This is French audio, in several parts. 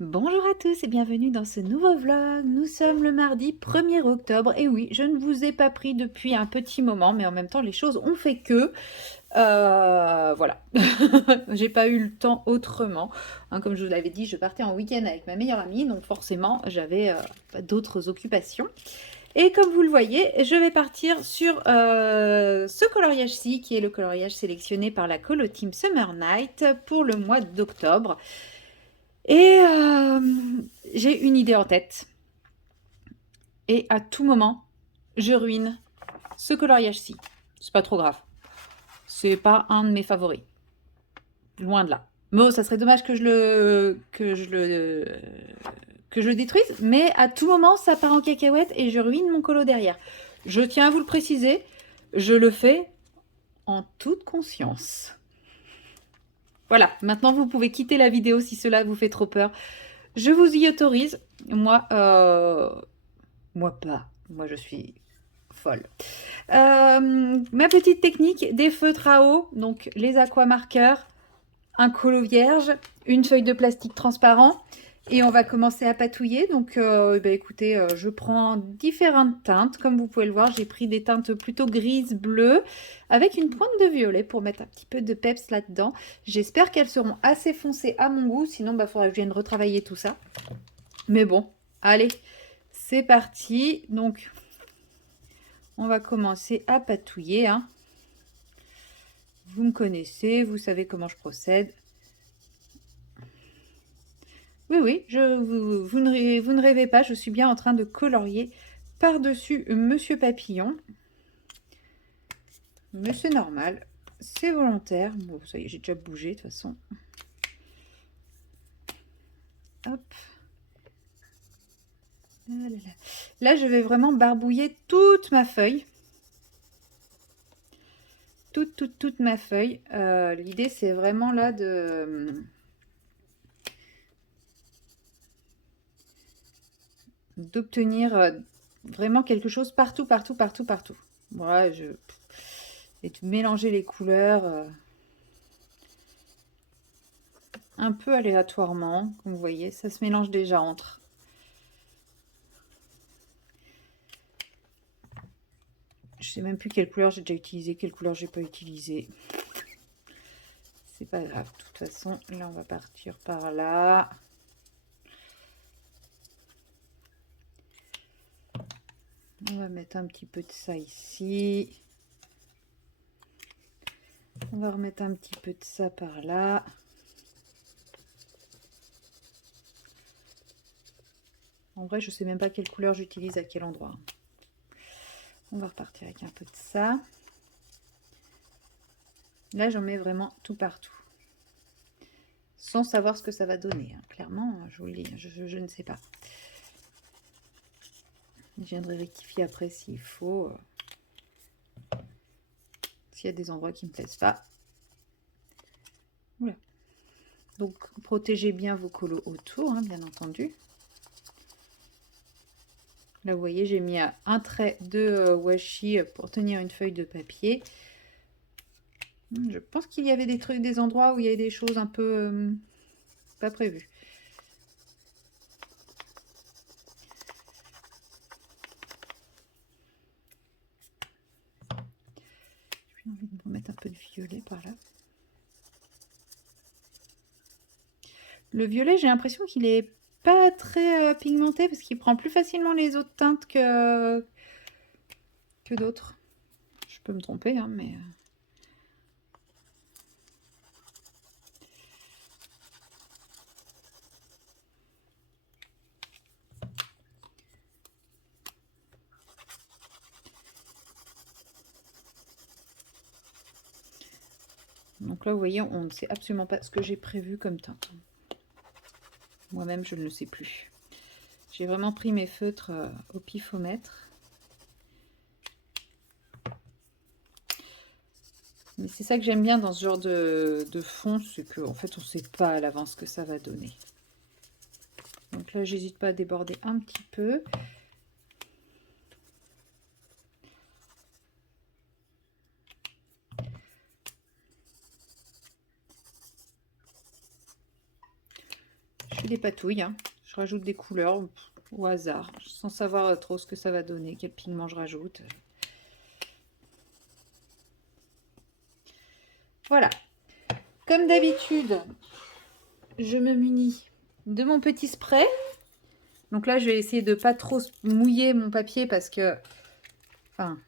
Bonjour à tous et bienvenue dans ce nouveau vlog. Nous sommes le mardi 1er octobre et oui, je ne vous ai pas pris depuis un petit moment, mais en même temps les choses ont fait que... voilà, j'ai pas eu le temps autrement. Hein, comme je vous l'avais dit, je partais en week-end avec ma meilleure amie, donc forcément j'avais d'autres occupations. Et comme vous le voyez, je vais partir sur ce coloriage-ci, qui est le coloriage sélectionné par la Colo Team Summer Night pour le mois d'octobre. Et j'ai une idée en tête. Et à tout moment, je ruine ce coloriage-ci. C'est pas trop grave. C'est pas un de mes favoris. Loin de là. Bon, ça serait dommage que je le détruise, mais à tout moment, ça part en cacahuète et je ruine mon colo derrière. Je tiens à vous le préciser, je le fais en toute conscience. Voilà, maintenant vous pouvez quitter la vidéo si cela vous fait trop peur. Je vous y autorise. Moi, moi pas. Moi, je suis folle. Ma petite technique, des feutres à eau, donc les aquamarqueurs, un colo vierge, une feuille de plastique transparent. Et on va commencer à patouiller. Donc, écoutez, je prends différentes teintes. Comme vous pouvez le voir, j'ai pris des teintes plutôt grises, bleues, avec une pointe de violet pour mettre un petit peu de peps là-dedans. J'espère qu'elles seront assez foncées à mon goût. Sinon, il faudra que je vienne retravailler tout ça. Mais bon, allez, c'est parti. Donc, on va commencer à patouiller. Hein. Vous me connaissez, vous savez comment je procède. Oui, oui, vous ne rêvez pas, je suis bien en train de colorier par-dessus Monsieur Papillon. Mais c'est normal, c'est volontaire. Bon, ça y est, j'ai déjà bougé de toute façon. Hop. Ah là, là. Là, je vais vraiment barbouiller toute ma feuille. Toute ma feuille. L'idée, c'est vraiment là d'obtenir vraiment quelque chose partout. Voilà, et de mélanger les couleurs un peu aléatoirement, comme vous voyez, ça se mélange déjà entre. Je sais même plus quelle couleur j'ai déjà utilisé, quelle couleur j'ai pas utilisé. C'est pas grave, de toute façon, là on va partir par là. On va mettre un petit peu de ça ici. On va remettre un petit peu de ça par là. En vrai, je sais même pas quelle couleur j'utilise à quel endroit. On va repartir avec un peu de ça. Là, j'en mets vraiment tout partout. Sans savoir ce que ça va donner. Hein. Clairement, je vous le dis, je ne sais pas. Je viendrai rectifier après s'il faut. S'il y a des endroits qui ne me plaisent pas. Voilà. Donc, protégez bien vos colos autour, hein, bien entendu. Là, vous voyez, j'ai mis un trait de washi pour tenir une feuille de papier. Je pense qu'il y avait des endroits où il y avait des choses un peu pas prévues. J'ai envie de mettre un peu de violet par là. Le violet, j'ai l'impression qu'il est pas très pigmenté parce qu'il prend plus facilement les autres teintes que d'autres. Je peux me tromper, hein, mais... Donc là, vous voyez, on ne sait absolument pas ce que j'ai prévu comme teinte. Moi-même, je ne le sais plus. J'ai vraiment pris mes feutres au pifomètre. Mais c'est ça que j'aime bien dans ce genre de fond, c'est qu'en fait, on ne sait pas à l'avance ce que ça va donner. Donc là, j'hésite pas à déborder un petit peu. Je suis des patouilles, hein. Je rajoute des couleurs au hasard, sans savoir trop ce que ça va donner, quel pigment je rajoute. Voilà. Comme d'habitude, je me munis de mon petit spray. Donc là, je vais essayer de pas trop mouiller mon papier parce que... Enfin...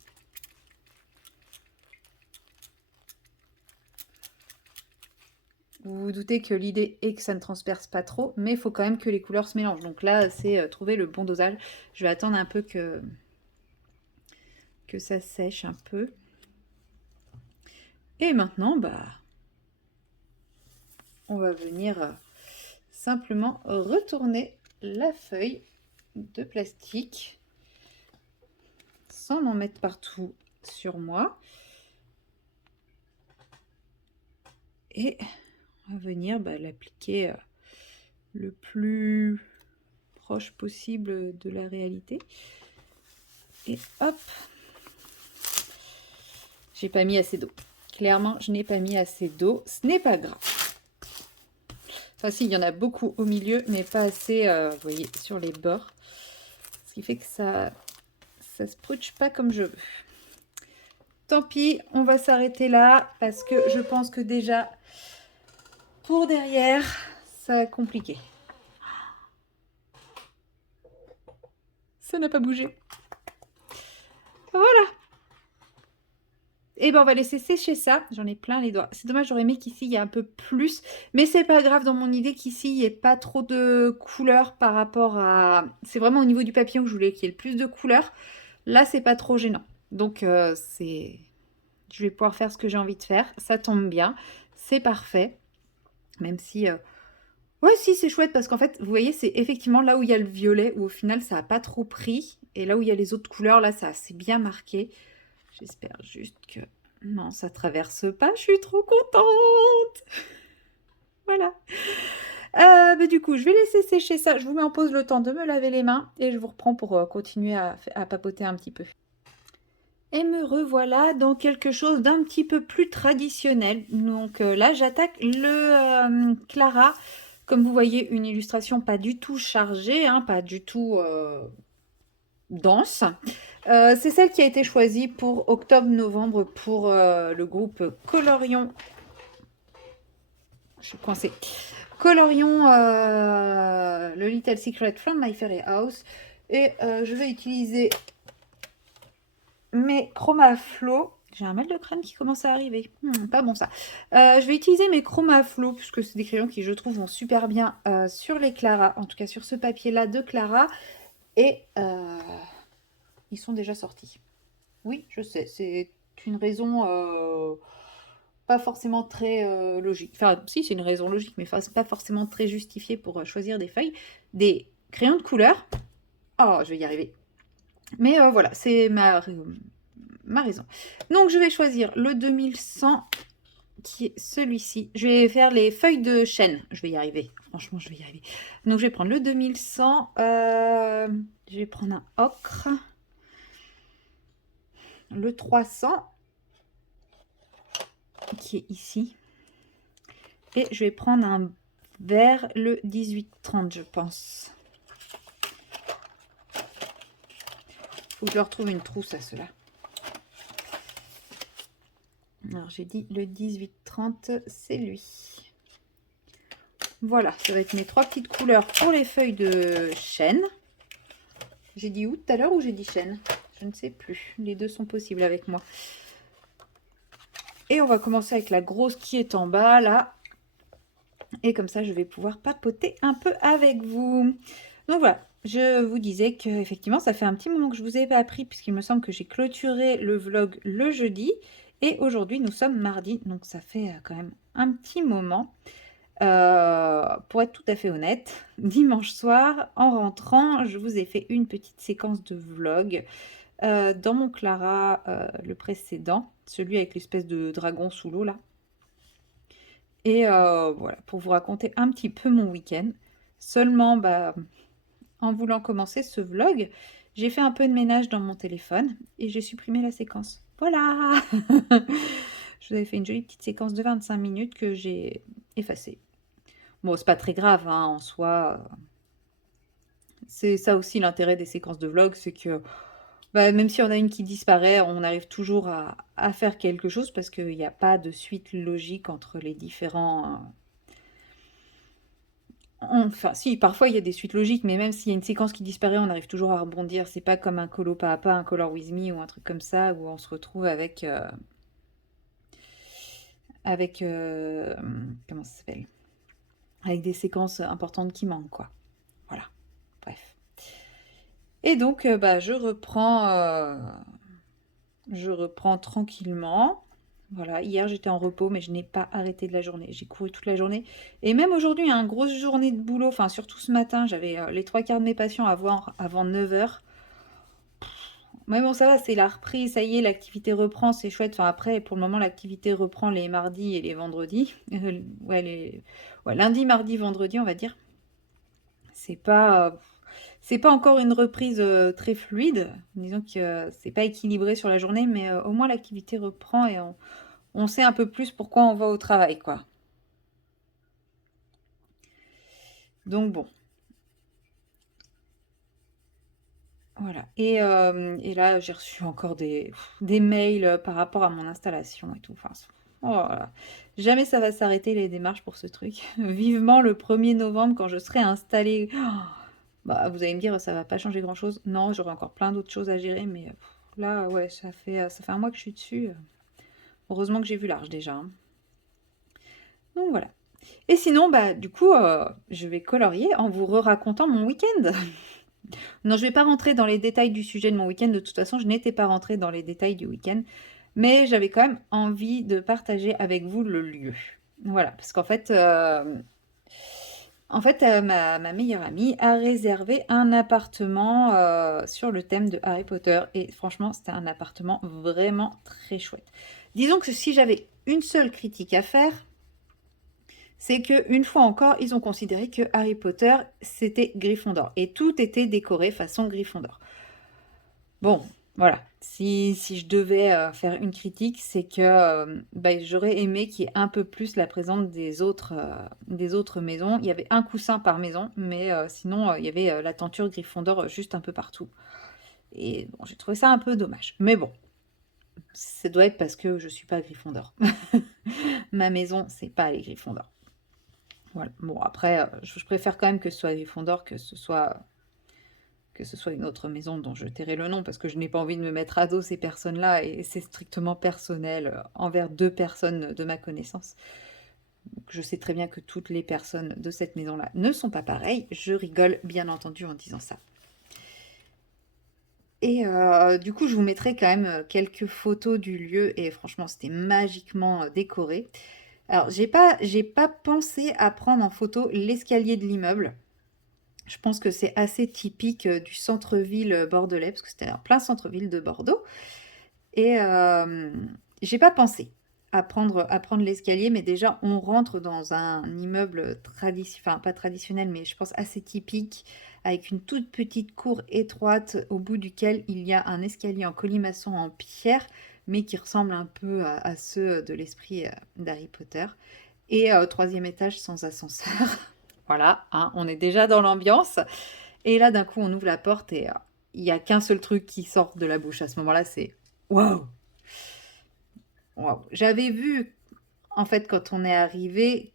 Vous vous doutez que l'idée est que ça ne transperce pas trop, mais il faut quand même que les couleurs se mélangent. Donc là, c'est trouver le bon dosage. Je vais attendre un peu que ça sèche un peu. Et maintenant, bah, on va venir simplement retourner la feuille de plastique sans en mettre partout sur moi. Et on va venir l'appliquer le plus proche possible de la réalité. Et hop, j'ai pas mis assez d'eau. Clairement, je n'ai pas mis assez d'eau. Ce n'est pas grave. Enfin, si, il y en a beaucoup au milieu, mais pas assez, vous voyez, sur les bords. Ce qui fait que ça spruche pas comme je veux. Tant pis, on va s'arrêter là parce que je pense que déjà, pour derrière, ça va compliquer. Ça n'a pas bougé. Voilà. Et ben on va laisser sécher ça. J'en ai plein les doigts. C'est dommage, j'aurais aimé qu'ici il y ait un peu plus. Mais c'est pas grave dans mon idée qu'ici il n'y ait pas trop de couleurs par rapport à... C'est vraiment au niveau du papier où je voulais qu'il y ait le plus de couleurs. Là, c'est pas trop gênant. Donc, je vais pouvoir faire ce que j'ai envie de faire. Ça tombe bien. C'est parfait. Même si... Ouais, si, c'est chouette parce qu'en fait, vous voyez, c'est effectivement là où il y a le violet où au final, ça n'a pas trop pris. Et là où il y a les autres couleurs, là, ça c'est bien marqué. J'espère juste que... Non, ça traverse pas. Je suis trop contente. Voilà. Du coup, je vais laisser sécher ça. Je vous mets en pause le temps de me laver les mains. Et je vous reprends pour continuer à papoter un petit peu. Et me revoilà dans quelque chose d'un petit peu plus traditionnel. Donc là, j'attaque le Clara. Comme vous voyez, une illustration pas du tout chargée, hein, pas du tout dense. C'est celle qui a été choisie pour octobre-novembre pour le groupe Colorion. Je suis coincée. Colorion le Little Secret from My Fairy House. Et je vais utiliser mes Chroma Flow. J'ai un mal de crâne qui commence à arriver. Pas bon ça. Je vais utiliser mes Chroma Flow puisque c'est des crayons qui, je trouve, vont super bien sur les Clara. En tout cas, sur ce papier-là de Clara. Et ils sont déjà sortis. Oui, je sais. C'est une raison pas forcément très logique. Enfin, si, c'est une raison logique, mais pas forcément très justifiée pour choisir des feuilles. Des crayons de couleur. Oh, je vais y arriver. Mais voilà, c'est ma raison. Donc, je vais choisir le 2100, qui est celui-ci. Je vais faire les feuilles de chêne. Je vais y arriver. Franchement, je vais y arriver. Donc, je vais prendre le 2100. Je vais prendre un ocre. Le 300, qui est ici. Et je vais prendre un vert, le 1830, je pense. Faut que je leur trouve une trousse à cela. Alors, j'ai dit le 1830, c'est lui. Voilà, ça va être mes trois petites couleurs pour les feuilles de chêne. J'ai dit où tout à l'heure ou j'ai dit chêne? Je ne sais plus. Les deux sont possibles avec moi. Et on va commencer avec la grosse qui est en bas, là. Et comme ça, je vais pouvoir papoter un peu avec vous. Donc voilà, je vous disais que effectivement, ça fait un petit moment que je vous ai pas appris, puisqu'il me semble que j'ai clôturé le vlog le jeudi. Et aujourd'hui, nous sommes mardi, donc ça fait quand même un petit moment. Pour être tout à fait honnête, dimanche soir, en rentrant, je vous ai fait une petite séquence de vlog dans mon Clara, le précédent, celui avec l'espèce de dragon sous l'eau là. Et voilà, pour vous raconter un petit peu mon week-end. Seulement, en voulant commencer ce vlog, j'ai fait un peu de ménage dans mon téléphone et j'ai supprimé la séquence. Voilà. Je vous avais fait une jolie petite séquence de 25 minutes que j'ai effacée. Bon, c'est pas très grave, hein, en soi. C'est ça aussi l'intérêt des séquences de vlog, c'est que bah, même si on a une qui disparaît, on arrive toujours à faire quelque chose parce qu'il n'y a pas de suite logique entre les différents. Enfin, si, parfois il y a des suites logiques, mais même s'il y a une séquence qui disparaît, on arrive toujours à rebondir. C'est pas comme un colo pas à pas, un Color With Me ou un truc comme ça où on se retrouve avec comment ça s'appelle? Avec des séquences importantes qui manquent, quoi. Voilà. Bref. Et donc, bah, je reprends tranquillement. Voilà, hier j'étais en repos, mais je n'ai pas arrêté de la journée. J'ai couru toute la journée. Et même aujourd'hui, une grosse journée de boulot. Enfin, surtout ce matin, j'avais les trois quarts de mes patients à voir avant 9 h. Mais bon, ça va, c'est la reprise. Ça y est, l'activité reprend, c'est chouette. Enfin, après, pour le moment, l'activité reprend les mardis et les vendredis. Ouais, ouais, lundi, mardi, vendredi, on va dire. C'est pas, c'est pas encore une reprise très fluide. Disons que c'est pas équilibré sur la journée, mais au moins l'activité reprend et on sait un peu plus pourquoi on va au travail, quoi. Donc bon, voilà. Et là, j'ai reçu encore des mails par rapport à mon installation et tout. Enfin, oh là là. Jamais ça va s'arrêter les démarches pour ce truc. Vivement le 1er novembre quand je serai installée. Oh, bah, vous allez me dire, ça va pas changer grand-chose. Non, j'aurai encore plein d'autres choses à gérer, mais là, ouais, ça fait un mois que je suis dessus. Heureusement que j'ai vu large déjà, hein. Donc voilà. Et sinon, bah, du coup, je vais colorier en vous racontant mon week-end. Non, je vais pas rentrer dans les détails du sujet de mon week-end. De toute façon, je n'étais pas rentrée dans les détails du week-end. Mais j'avais quand même envie de partager avec vous le lieu. Voilà, parce qu'en fait, ma meilleure amie a réservé un appartement sur le thème de Harry Potter. Et franchement, c'était un appartement vraiment très chouette. Disons que si j'avais une seule critique à faire, c'est que une fois encore, ils ont considéré que Harry Potter, c'était Gryffondor. Et tout était décoré façon Gryffondor. Bon, voilà. Si je devais faire une critique, c'est que bah, j'aurais aimé qu'il y ait un peu plus la présence des autres maisons. Il y avait un coussin par maison, mais sinon, il y avait la tenture Gryffondor juste un peu partout. Et bon, j'ai trouvé ça un peu dommage. Mais bon, ça doit être parce que je suis pas Gryffondor. Ma maison, c'est pas les Gryffondor. Voilà. Bon, après, je préfère quand même que ce soit Gryffondor que ce soit une autre maison dont je tairai le nom, parce que je n'ai pas envie de me mettre à dos ces personnes-là, et c'est strictement personnel envers deux personnes de ma connaissance. Donc, je sais très bien que toutes les personnes de cette maison-là ne sont pas pareilles. Je rigole, bien entendu, en disant ça. Et du coup, je vous mettrai quand même quelques photos du lieu, et franchement, c'était magiquement décoré. Alors, j'ai pas pensé à prendre en photo l'escalier de l'immeuble. Je pense que c'est assez typique du centre-ville bordelais, parce que c'était en plein centre-ville de Bordeaux. Et j'ai pas pensé à prendre l'escalier, mais déjà, on rentre dans un immeuble enfin pas traditionnel, mais je pense assez typique, avec une toute petite cour étroite au bout duquel il y a un escalier en colimaçon en pierre, mais qui ressemble un peu à ceux de l'esprit d'Harry Potter. Et au troisième étage sans ascenseur. Voilà, hein, on est déjà dans l'ambiance. Et là, d'un coup, on ouvre la porte et il n'y a qu'un seul truc qui sort de la bouche à ce moment-là, c'est waouh! Waouh! J'avais vu, en fait, quand on est arrivé,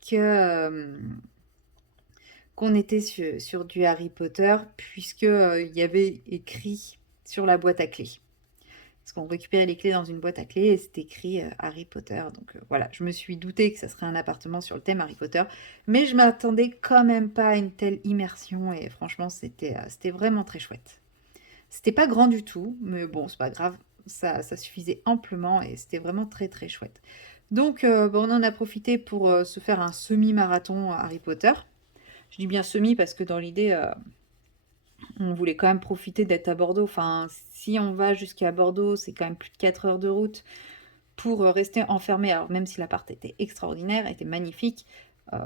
qu'on était sur du Harry Potter, puisque il y avait écrit sur la boîte à clés. Parce qu'on récupérait les clés dans une boîte à clés et c'était écrit Harry Potter. Donc voilà, je me suis doutée que ça serait un appartement sur le thème Harry Potter. Mais je m'attendais quand même pas à une telle immersion. Et franchement, c'était vraiment très chouette. C'était pas grand du tout, mais bon, c'est pas grave. Ça suffisait amplement et c'était vraiment très très chouette. Donc on en a profité pour se faire un semi-marathon Harry Potter. Je dis bien semi parce que dans l'idée, on voulait quand même profiter d'être à Bordeaux. Enfin, si on va jusqu'à Bordeaux, c'est quand même plus de 4 heures de route pour rester enfermé. Alors, même si l'appart était extraordinaire, était magnifique,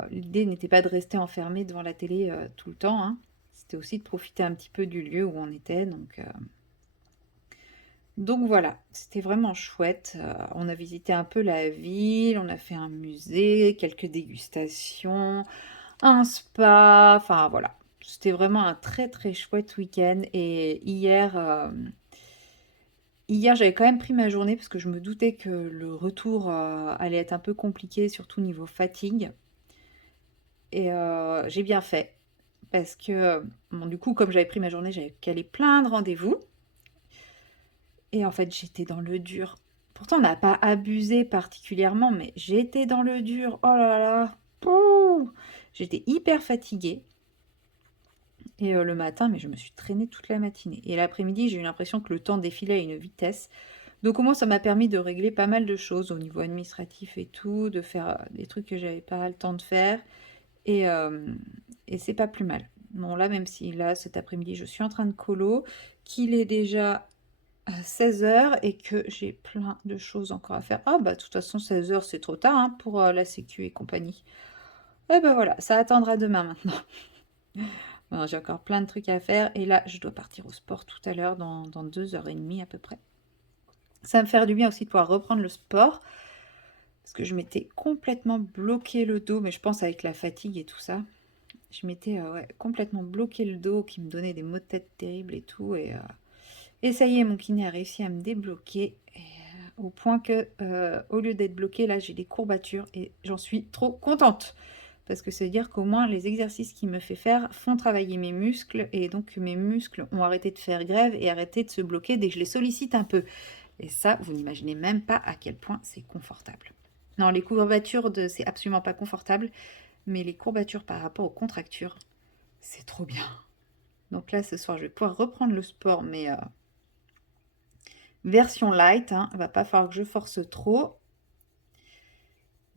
l'idée n'était pas de rester enfermé devant la télé tout le temps, hein. C'était aussi de profiter un petit peu du lieu où on était. Donc voilà, c'était vraiment chouette. On a visité un peu la ville, on a fait un musée, quelques dégustations, un spa, enfin voilà. C'était vraiment un très très chouette week-end. Et hier j'avais quand même pris ma journée parce que je me doutais que le retour allait être un peu compliqué, surtout niveau fatigue. Et j'ai bien fait parce que, bon, du coup, comme j'avais pris ma journée, j'avais calé plein de rendez-vous. Et en fait, j'étais dans le dur. Pourtant, on n'a pas abusé particulièrement, mais j'étais dans le dur. Oh là là. Pouh. J'étais hyper fatiguée. Et le matin, mais je me suis traînée toute la matinée. Et l'après-midi, j'ai eu l'impression que le temps défilait à une vitesse. Donc au moins, ça m'a permis de régler pas mal de choses au niveau administratif et tout, de faire des trucs que j'avais pas le temps de faire. Et, euh, et c'est pas plus mal. Bon, là, même si là, cet après-midi, je suis en train de colo, qu'il est déjà à 16 h et que j'ai plein de choses encore à faire. Ah bah, de toute façon, 16 h, c'est trop tard hein, pour la sécu et compagnie. Et ben voilà, ça attendra demain maintenant. Bon, j'ai encore plein de trucs à faire. Et là, je dois partir au sport tout à l'heure, dans 2 h30 à peu près. Ça va me faire du bien aussi de pouvoir reprendre le sport. Parce que je m'étais complètement bloqué le dos, mais je pense avec la fatigue et tout ça. Je m'étais ouais, complètement bloqué le dos, qui me donnait des maux de tête terribles et tout. Et ça y est, mon kiné a réussi à me débloquer. Au point que, au lieu d'être bloqué, là, j'ai des courbatures. Et j'en suis trop contente. Parce que ça veut dire qu'au moins, les exercices qu'il me fait faire font travailler mes muscles. Et donc, mes muscles ont arrêté de faire grève et arrêté de se bloquer dès que je les sollicite un peu. Et ça, vous n'imaginez même pas à quel point c'est confortable. Non, les courbatures, c'est absolument pas confortable. Mais les courbatures par rapport aux contractures, c'est trop bien. Donc là, ce soir, je vais pouvoir reprendre le sport, mais version light. Hein. Va pas falloir que je force trop.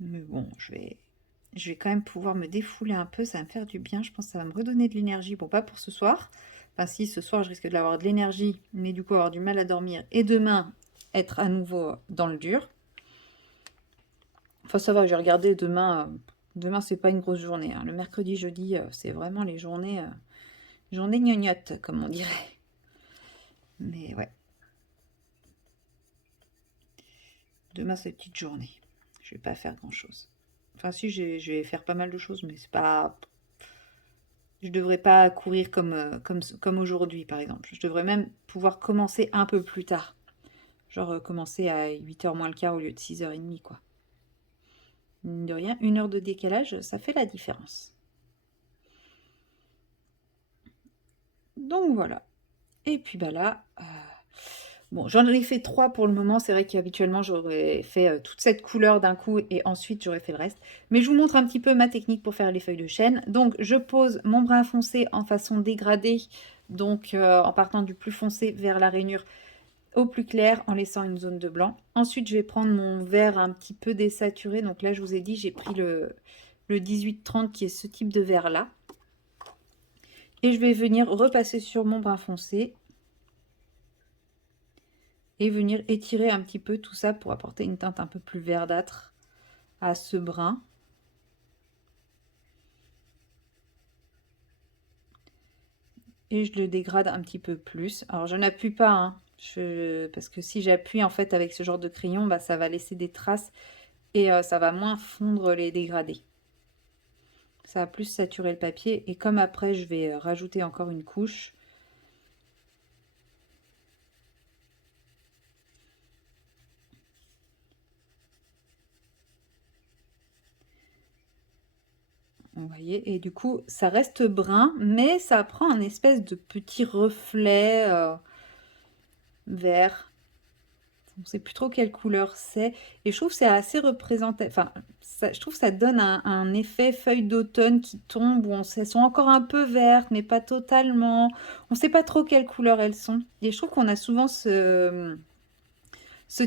Mais bon, je vais quand même pouvoir me défouler un peu. Ça va me faire du bien. Je pense que ça va me redonner de l'énergie. Bon, pas pour ce soir. Enfin, si, ce soir, je risque de avoir de l'énergie, mais du coup, avoir du mal à dormir. Et demain, être à nouveau dans le dur. Enfin, ça va, j'ai regardé demain. Demain, c'est pas une grosse journée. Hein. Le mercredi, jeudi, c'est vraiment les journées gnognottes, comme on dirait. Mais ouais, demain, c'est une petite journée. Je vais pas faire grand-chose. Enfin, si, je vais faire pas mal de choses, mais c'est pas... Je devrais pas courir comme aujourd'hui, par exemple. Je devrais même pouvoir commencer un peu plus tard. Genre commencer à 8 h moins le quart au lieu de 6 h30, quoi. Mine de rien, 1 heure de décalage, ça fait la différence. Donc voilà. Et puis bah là, bon, j'en ai fait 3 pour le moment. C'est vrai qu'habituellement, j'aurais fait toute cette couleur d'un coup et ensuite j'aurais fait le reste. Mais je vous montre un petit peu ma technique pour faire les feuilles de chêne. Donc, je pose mon brin foncé en façon dégradée, donc en partant du plus foncé vers la rainure au plus clair en laissant une zone de blanc. Ensuite, je vais prendre mon vert un petit peu désaturé. Donc là, je vous ai dit, j'ai pris le 1830 qui est ce type de vert là. Et je vais venir repasser sur mon brin foncé et venir étirer un petit peu tout ça pour apporter une teinte un peu plus verdâtre à ce brin. Et je le dégrade un petit peu plus. Alors je n'appuie pas, hein, parce que si j'appuie en fait avec ce genre de crayon, bah, ça va laisser des traces et ça va moins fondre les dégradés. Ça va plus saturer le papier et comme après je vais rajouter encore une couche, vous voyez, et du coup ça reste brun, mais ça prend un espèce de petit reflet vert. On ne sait plus trop quelle couleur c'est. Et je trouve que c'est assez représentatif. Enfin, je trouve que ça donne un effet feuille d'automne qui tombe, où elles sont encore un peu vertes, mais pas totalement. On ne sait pas trop quelle couleur elles sont. Et je trouve qu'on a souvent ce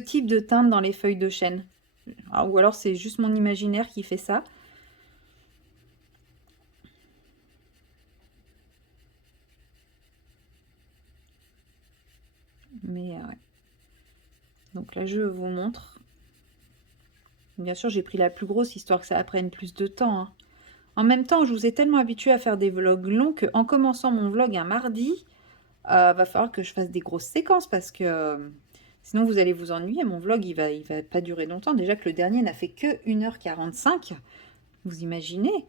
type de teinte dans les feuilles de chêne. Ou alors c'est juste mon imaginaire qui fait ça. Mais ouais. Donc là, je vous montre. Bien sûr, j'ai pris la plus grosse, histoire que ça prenne plus de temps. Hein. En même temps, je vous ai tellement habitué à faire des vlogs longs qu'en commençant mon vlog un mardi, va falloir que je fasse des grosses séquences parce que sinon vous allez vous ennuyer. Mon vlog, il va pas durer longtemps. Déjà que le dernier n'a fait que 1 h 45. Vous imaginez?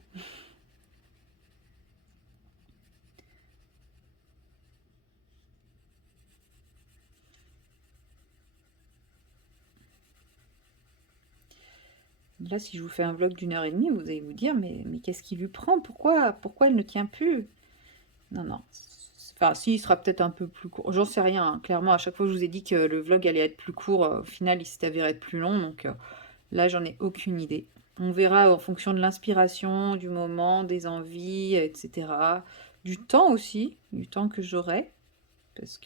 Là, si je vous fais un vlog d'1 h 30, vous allez vous dire, mais qu'est-ce qui lui prend? Pourquoi elle ne tient plus? Non, non. Enfin, si, il sera peut-être un peu plus court. J'en sais rien, hein. Clairement, à chaque fois, je vous ai dit que le vlog allait être plus court. Au final, il s'est avéré être plus long. Donc là, j'en ai aucune idée. On verra en fonction de l'inspiration, du moment, des envies, etc. Du temps aussi, du temps que j'aurai. Parce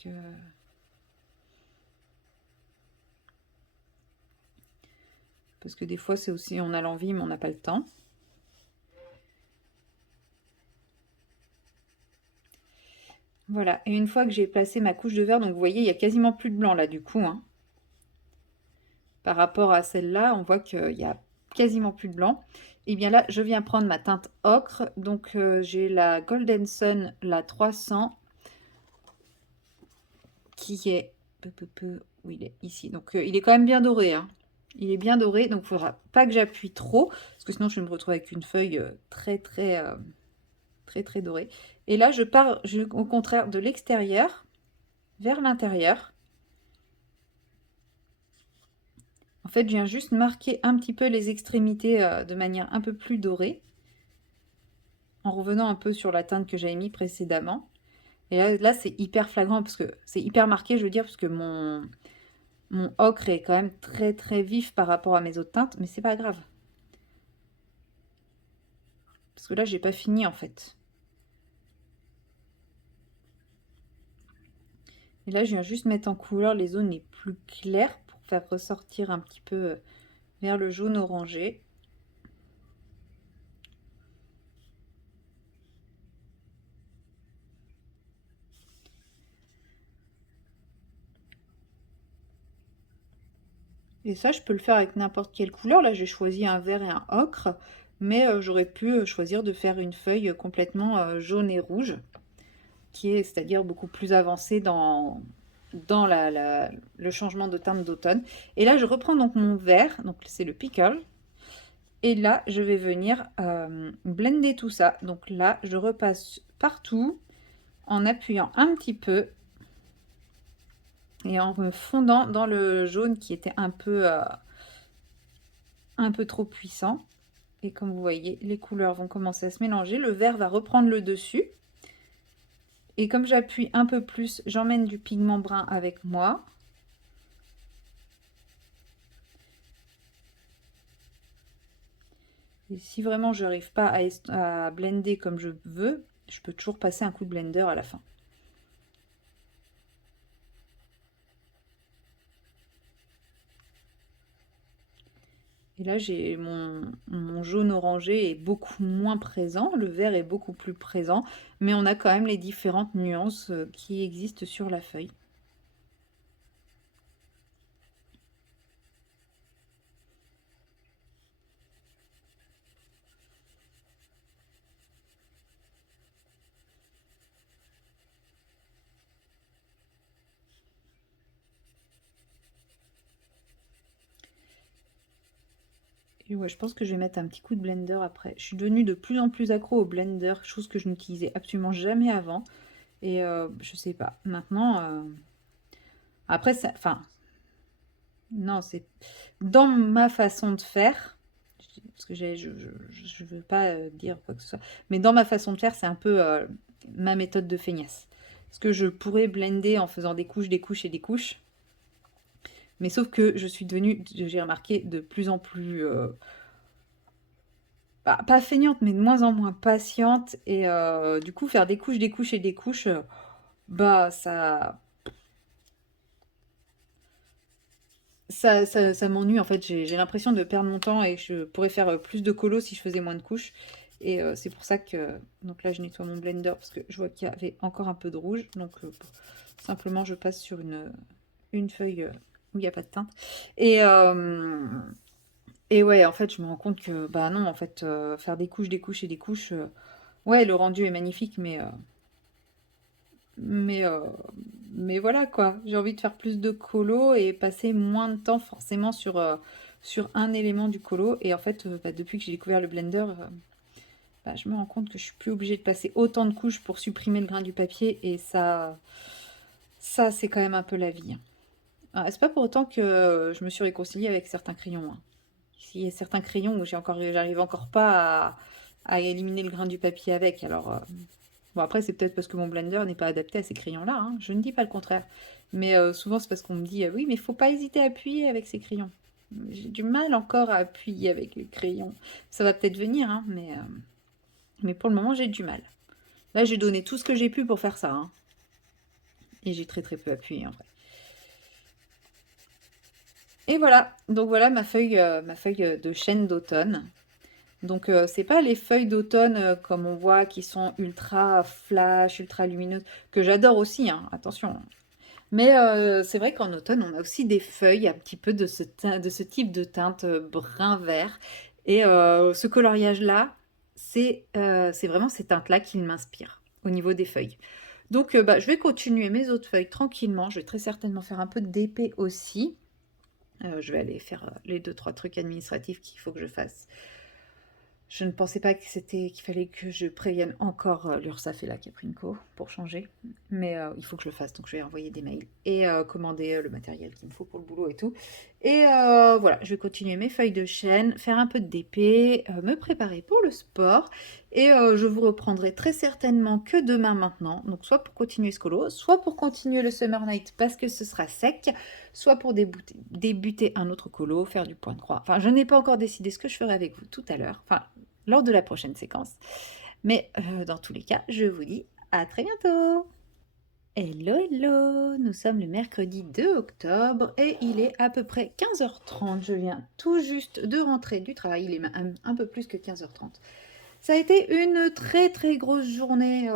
que des fois, c'est aussi, on a l'envie, mais on n'a pas le temps. Voilà, et une fois que j'ai placé ma couche de verre, donc vous voyez, il y a quasiment plus de blanc là, du coup, hein. Par rapport à celle-là, on voit qu'il y a quasiment plus de blanc. Et bien là, je viens prendre ma teinte ocre. Donc j'ai la Golden Sun, la 300, qui est... Où il est? Ici. Donc il est quand même bien doré, hein. Il est bien doré, donc il ne faudra pas que j'appuie trop, parce que sinon je vais me retrouver avec une feuille très très dorée. Et là, je pars au contraire de l'extérieur vers l'intérieur. En fait, je viens juste marquer un petit peu les extrémités de manière un peu plus dorée, en revenant un peu sur la teinte que j'avais mis précédemment. Et là c'est hyper flagrant, parce que c'est hyper marqué, je veux dire, parce que mon ocre est quand même très très vif par rapport à mes autres teintes, mais c'est pas grave. Parce que là, j'ai pas fini en fait. Et là, je viens juste mettre en couleur les zones les plus claires pour faire ressortir un petit peu vers le jaune orangé. Et ça, je peux le faire avec n'importe quelle couleur. Là, j'ai choisi un vert et un ocre, mais j'aurais pu choisir de faire une feuille complètement jaune et rouge, qui est, c'est-à-dire beaucoup plus avancée dans le changement de teinte d'automne. Et là, je reprends donc mon vert, donc c'est le Pickle. Et là, je vais venir blender tout ça. Donc là, je repasse partout en appuyant un petit peu et en me fondant dans le jaune qui était un peu trop puissant. Et comme vous voyez, les couleurs vont commencer à se mélanger. Le vert va reprendre le dessus. Et comme j'appuie un peu plus, j'emmène du pigment brun avec moi. Et si vraiment je n'arrive pas à blender comme je veux, je peux toujours passer un coup de blender à la fin. Et là, j'ai mon jaune orangé est beaucoup moins présent, le vert est beaucoup plus présent, mais on a quand même les différentes nuances qui existent sur la feuille. Et ouais, je pense que je vais mettre un petit coup de blender après. Je suis devenue de plus en plus accro au blender, chose que je n'utilisais absolument jamais avant. Et je sais pas. Maintenant, après, ça, enfin, non, c'est dans ma façon de faire. Parce que je veux pas dire quoi que ce soit. Mais dans ma façon de faire, c'est un peu ma méthode de feignasse. Parce que je pourrais blender en faisant des couches, des couches et des couches. Mais sauf que je suis devenue, j'ai remarqué, de plus en plus pas feignante, mais de moins en moins patiente. Et du coup, faire des couches, des couches et des couches, bah ça m'ennuie. En fait, j'ai l'impression de perdre mon temps et je pourrais faire plus de colo si je faisais moins de couches. Et c'est pour ça que... Donc là, je nettoie mon blender parce que je vois qu'il y avait encore un peu de rouge. Donc simplement, je passe sur une feuille où il n'y a pas de teinte. Et ouais, en fait, je me rends compte que, bah non, en fait, faire des couches, des couches et des couches, ouais, le rendu est magnifique, mais, euh, mais voilà quoi. J'ai envie de faire plus de colo et passer moins de temps forcément sur un élément du colo. Et en fait, bah, depuis que j'ai découvert le blender, bah, je me rends compte que je suis plus obligée de passer autant de couches pour supprimer le grain du papier. Et ça c'est quand même un peu la vie, hein. Ah, c'est pas pour autant que je me suis réconciliée avec certains crayons, hein. Il y a certains crayons où j'arrive encore pas à éliminer le grain du papier avec. Alors, bon, après, c'est peut-être parce que mon blender n'est pas adapté à ces crayons-là, hein. Je ne dis pas le contraire. Mais souvent, c'est parce qu'on me dit, oui, mais il faut pas hésiter à appuyer avec ces crayons. J'ai du mal encore à appuyer avec les crayons. Ça va peut-être venir, hein, mais pour le moment, j'ai du mal. Là, j'ai donné tout ce que j'ai pu pour faire ça, hein. Et j'ai très très peu appuyé, en vrai. Et voilà, donc voilà ma feuille de chêne d'automne. Donc c'est pas les feuilles d'automne comme on voit qui sont ultra flash, ultra lumineuses, que j'adore aussi, hein, attention. Mais c'est vrai qu'en automne, on a aussi des feuilles un petit peu de ce type de teinte brun-vert. Et ce coloriage-là, c'est vraiment ces teintes-là qui m'inspirent au niveau des feuilles. Donc bah, je vais continuer mes autres feuilles tranquillement. Je vais très certainement faire un peu d'épée aussi. Je vais aller faire les 2-3 trucs administratifs qu'il faut que je fasse. Je ne pensais pas qu'il fallait que je prévienne encore l'URSSAF et la Caprinco pour changer. Mais il faut que je le fasse, donc je vais envoyer des mails et commander le matériel qu'il me faut pour le boulot et tout. Et voilà, je vais continuer mes feuilles de chêne, faire un peu de DP, me préparer pour le sport. Et je vous reprendrai très certainement que demain maintenant. Donc soit pour continuer ce colo, soit pour continuer le Summer Night parce que ce sera sec, soit pour débuter un autre colo, faire du point de croix. Enfin, je n'ai pas encore décidé ce que je ferai avec vous tout à l'heure. Enfin, lors de la prochaine séquence. Mais dans tous les cas, je vous dis à très bientôt. Hello, hello. Nous sommes le mercredi 2 octobre et il est à peu près 15h30. Je viens tout juste de rentrer du travail. Il est un peu plus que 15h30. Ça a été une très très grosse journée,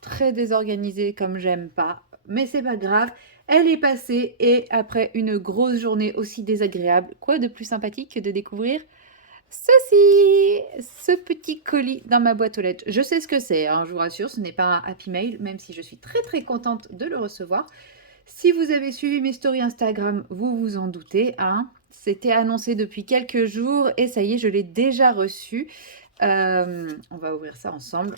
très désorganisée comme j'aime pas. Mais c'est pas grave, elle est passée et après une grosse journée aussi désagréable, quoi de plus sympathique que de découvrir ceci, ce petit colis dans ma boîte aux lettres. Je sais ce que c'est, hein, je vous rassure, ce n'est pas un Happy Mail, même si je suis très très contente de le recevoir. Si vous avez suivi mes stories Instagram, vous vous en doutez, hein. C'était annoncé depuis quelques jours et ça y est, je l'ai déjà reçu. On va ouvrir ça ensemble.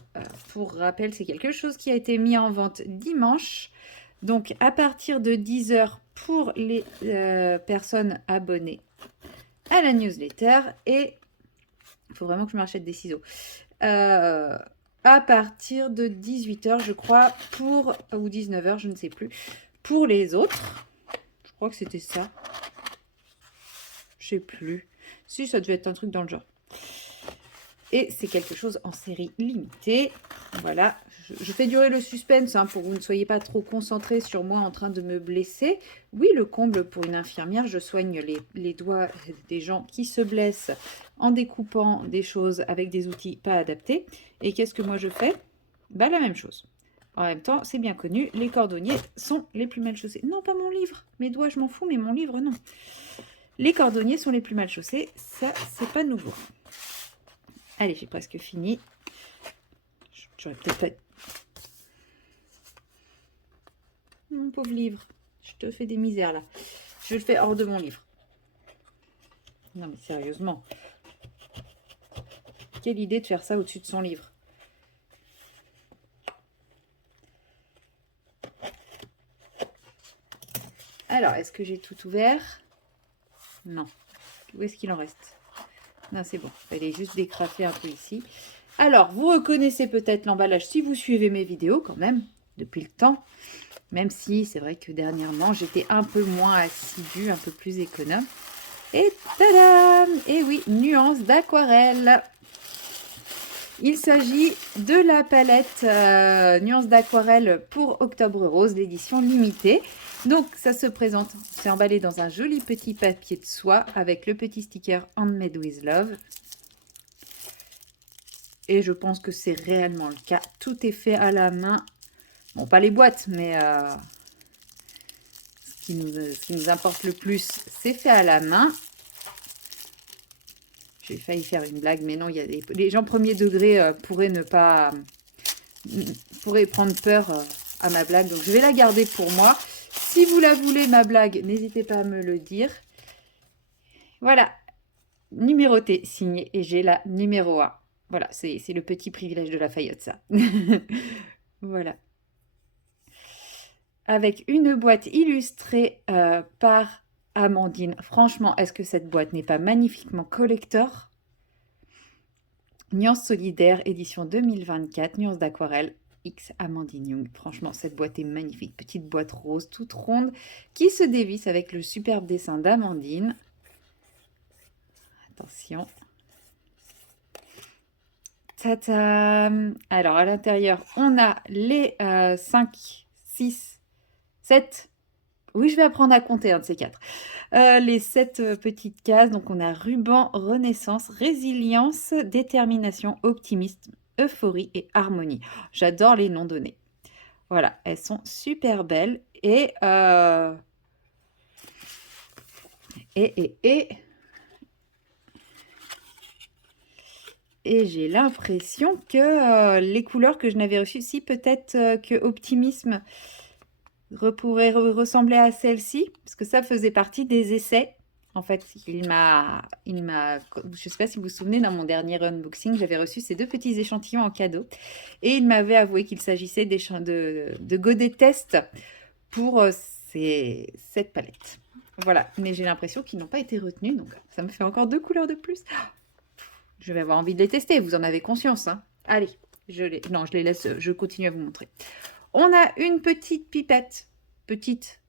Pour rappel, c'est quelque chose qui a été mis en vente dimanche. Donc à partir de 10h pour les personnes abonnées à la newsletter et il faut vraiment que je me rachète des ciseaux. À partir de 18h, je crois, ou 19h, je ne sais plus, pour les autres. Je crois que c'était ça. Je sais plus. Si, ça devait être un truc dans le genre. Et c'est quelque chose en série limitée. Voilà, je fais durer le suspense hein, pour que vous ne soyez pas trop concentrés sur moi en train de me blesser. Oui, le comble pour une infirmière, je soigne les doigts des gens qui se blessent en découpant des choses avec des outils pas adaptés. Et qu'est-ce que moi je fais? Bah la même chose. En même temps, c'est bien connu, les cordonniers sont les plus mal chaussés. Non, pas mon livre. Mes doigts, je m'en fous, mais mon livre, non. Les cordonniers sont les plus mal chaussés. Ça, c'est pas nouveau. Allez, j'ai presque fini. J'aurais peut-être pas... Mon pauvre livre, je te fais des misères là. Je le fais hors de mon livre. Non mais sérieusement. Quelle idée de faire ça au-dessus de son livre. Alors, est-ce que j'ai tout ouvert? Non. Où est-ce qu'il en reste? Non, c'est bon. Il fallait juste décraper un peu ici. Alors, vous reconnaissez peut-être l'emballage si vous suivez mes vidéos quand même, depuis le temps. Même si c'est vrai que dernièrement, j'étais un peu moins assidue, un peu plus économe. Et tadam! Et oui, nuance d'aquarelle. Il s'agit de la palette nuance d'aquarelle pour Octobre Rose, l'édition limitée. Donc, ça se présente, c'est emballé dans un joli petit papier de soie avec le petit sticker Handmade with Love. Et je pense que c'est réellement le cas. Tout est fait à la main. Bon, pas les boîtes, mais ce qui nous importe le plus, c'est fait à la main. J'ai failli faire une blague, mais non, il y a les gens premier degré pourraient prendre peur à ma blague. Donc, je vais la garder pour moi. Si vous la voulez, ma blague, n'hésitez pas à me le dire. Voilà, numéroté, signée, et j'ai la numéro 1. Voilà, c'est le petit privilège de la Fayotte, ça. Voilà. Avec une boîte illustrée par Amandine, franchement, est-ce que cette boîte n'est pas magnifiquement collector? Nuance solidaire, édition 2024, nuance d'aquarelle, X Amandine Young. Franchement, cette boîte est magnifique. Petite boîte rose, toute ronde, qui se dévisse avec le superbe dessin d'Amandine. Attention. Tadam! Alors, à l'intérieur, on a les 5, 6, 7. Oui, je vais apprendre à compter un de ces quatre. Les 7 petites cases. Donc, on a ruban, renaissance, résilience, détermination, optimisme, euphorie et harmonie. J'adore les noms donnés. Voilà, elles sont super belles. Et j'ai l'impression que les couleurs que je n'avais reçues, si peut-être que Optimisme pourrait ressembler à celle-ci, parce que ça faisait partie des essais. En fait, je ne sais pas si vous vous souvenez, dans mon dernier unboxing, j'avais reçu ces 2 petits échantillons en cadeau. Et il m'avait avoué qu'il s'agissait de godets test pour cette palette. Voilà, mais j'ai l'impression qu'ils n'ont pas été retenus, donc ça me fait encore 2 couleurs de plus. Je vais avoir envie de les tester, vous en avez conscience, hein. Allez, je les laisse, je continue à vous montrer. On a une petite pipette, petite,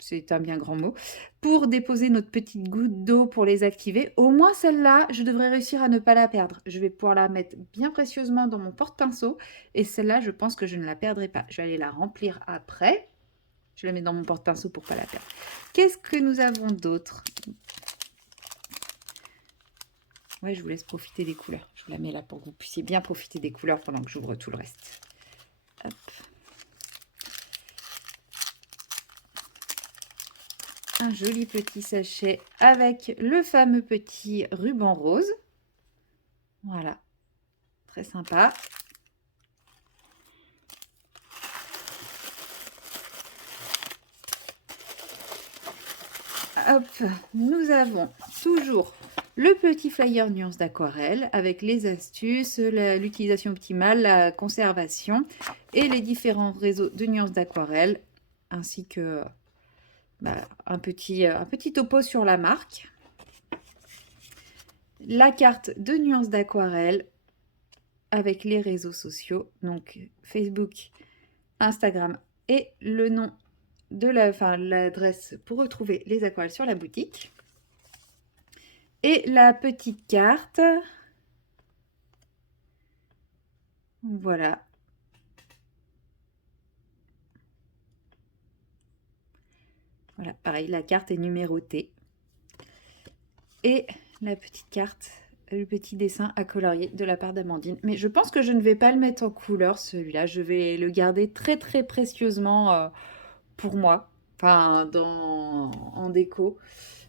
c'est un bien grand mot, pour déposer notre petite goutte d'eau pour les activer. Au moins celle-là, je devrais réussir à ne pas la perdre. Je vais pouvoir la mettre bien précieusement dans mon porte-pinceau. Et celle-là, je pense que je ne la perdrai pas. Je vais aller la remplir après. Je la mets dans mon porte-pinceau pour ne pas la perdre. Qu'est-ce que nous avons d'autre? Ouais, je vous laisse profiter des couleurs. Je vous la mets là pour que vous puissiez bien profiter des couleurs pendant que j'ouvre tout le reste. Hop. Un joli petit sachet avec le fameux petit ruban rose. Voilà, très sympa. Hop, nous avons toujours le petit flyer nuance d'aquarelle avec les astuces, l'utilisation optimale, la conservation et les différents réseaux de nuances d'aquarelle, ainsi que un petit topo sur la marque. La carte de nuances d'aquarelle avec les réseaux sociaux, donc Facebook, Instagram et le nom de l'adresse pour retrouver les aquarelles sur la boutique. Et la petite carte. Voilà. Voilà, pareil, la carte est numérotée. Et la petite carte, le petit dessin à colorier de la part d'Amandine. Mais je pense que je ne vais pas le mettre en couleur, celui-là. Je vais le garder très très précieusement pour moi, enfin en déco.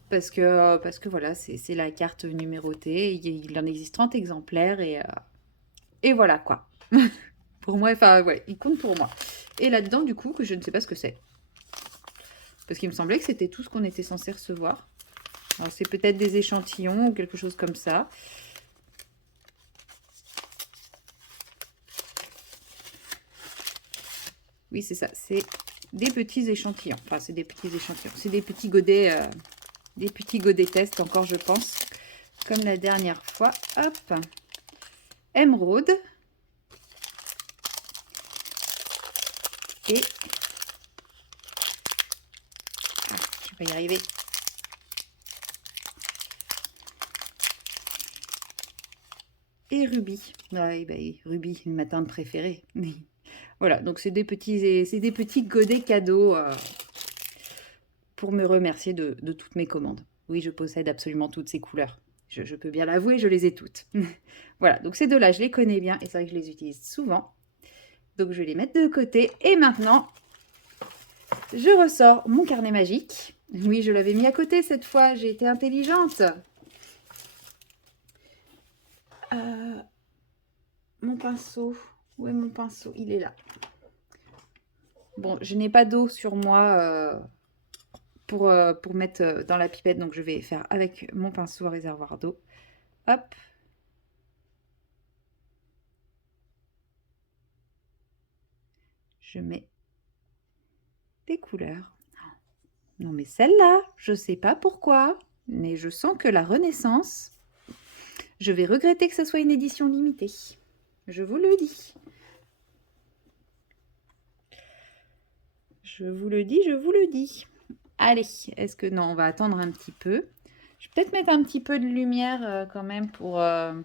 Parce que voilà, c'est la carte numérotée. Il en existe 30 exemplaires et voilà quoi. Pour moi, enfin ouais, il compte pour moi. Et là-dedans, du coup, que je ne sais pas ce que c'est. Parce qu'il me semblait que c'était tout ce qu'on était censé recevoir. Alors c'est peut-être des échantillons ou quelque chose comme ça. Oui, c'est ça. C'est des petits échantillons. Enfin, c'est des petits échantillons. C'est des petits godets test encore, je pense. Comme la dernière fois. Hop. Émeraude. Et... Ah, je vais y arriver. Et Ruby. Ouais, bah, Ruby, ma teinte préférée. Voilà, donc c'est des petits godets cadeaux pour me remercier de toutes mes commandes. Oui, je possède absolument toutes ces couleurs. Je peux bien l'avouer, je les ai toutes. Voilà, donc ces deux-là, je les connais bien et c'est vrai que je les utilise souvent. Donc je vais les mettre de côté. Et maintenant, je ressors mon carnet magique. Oui, je l'avais mis à côté cette fois, j'ai été intelligente. Mon pinceau, où est mon pinceau? Il est là. Bon, je n'ai pas d'eau sur moi pour mettre dans la pipette, donc je vais faire avec mon pinceau à réservoir d'eau. Hop. Je mets des couleurs. Non mais celle-là, je sais pas pourquoi, mais je sens que la Renaissance, je vais regretter que ce soit une édition limitée. Je vous le dis. Je vous le dis, je vous le dis. Allez, est-ce que... Non, on va attendre un petit peu. Je vais peut-être mettre un petit peu de lumière quand même pour que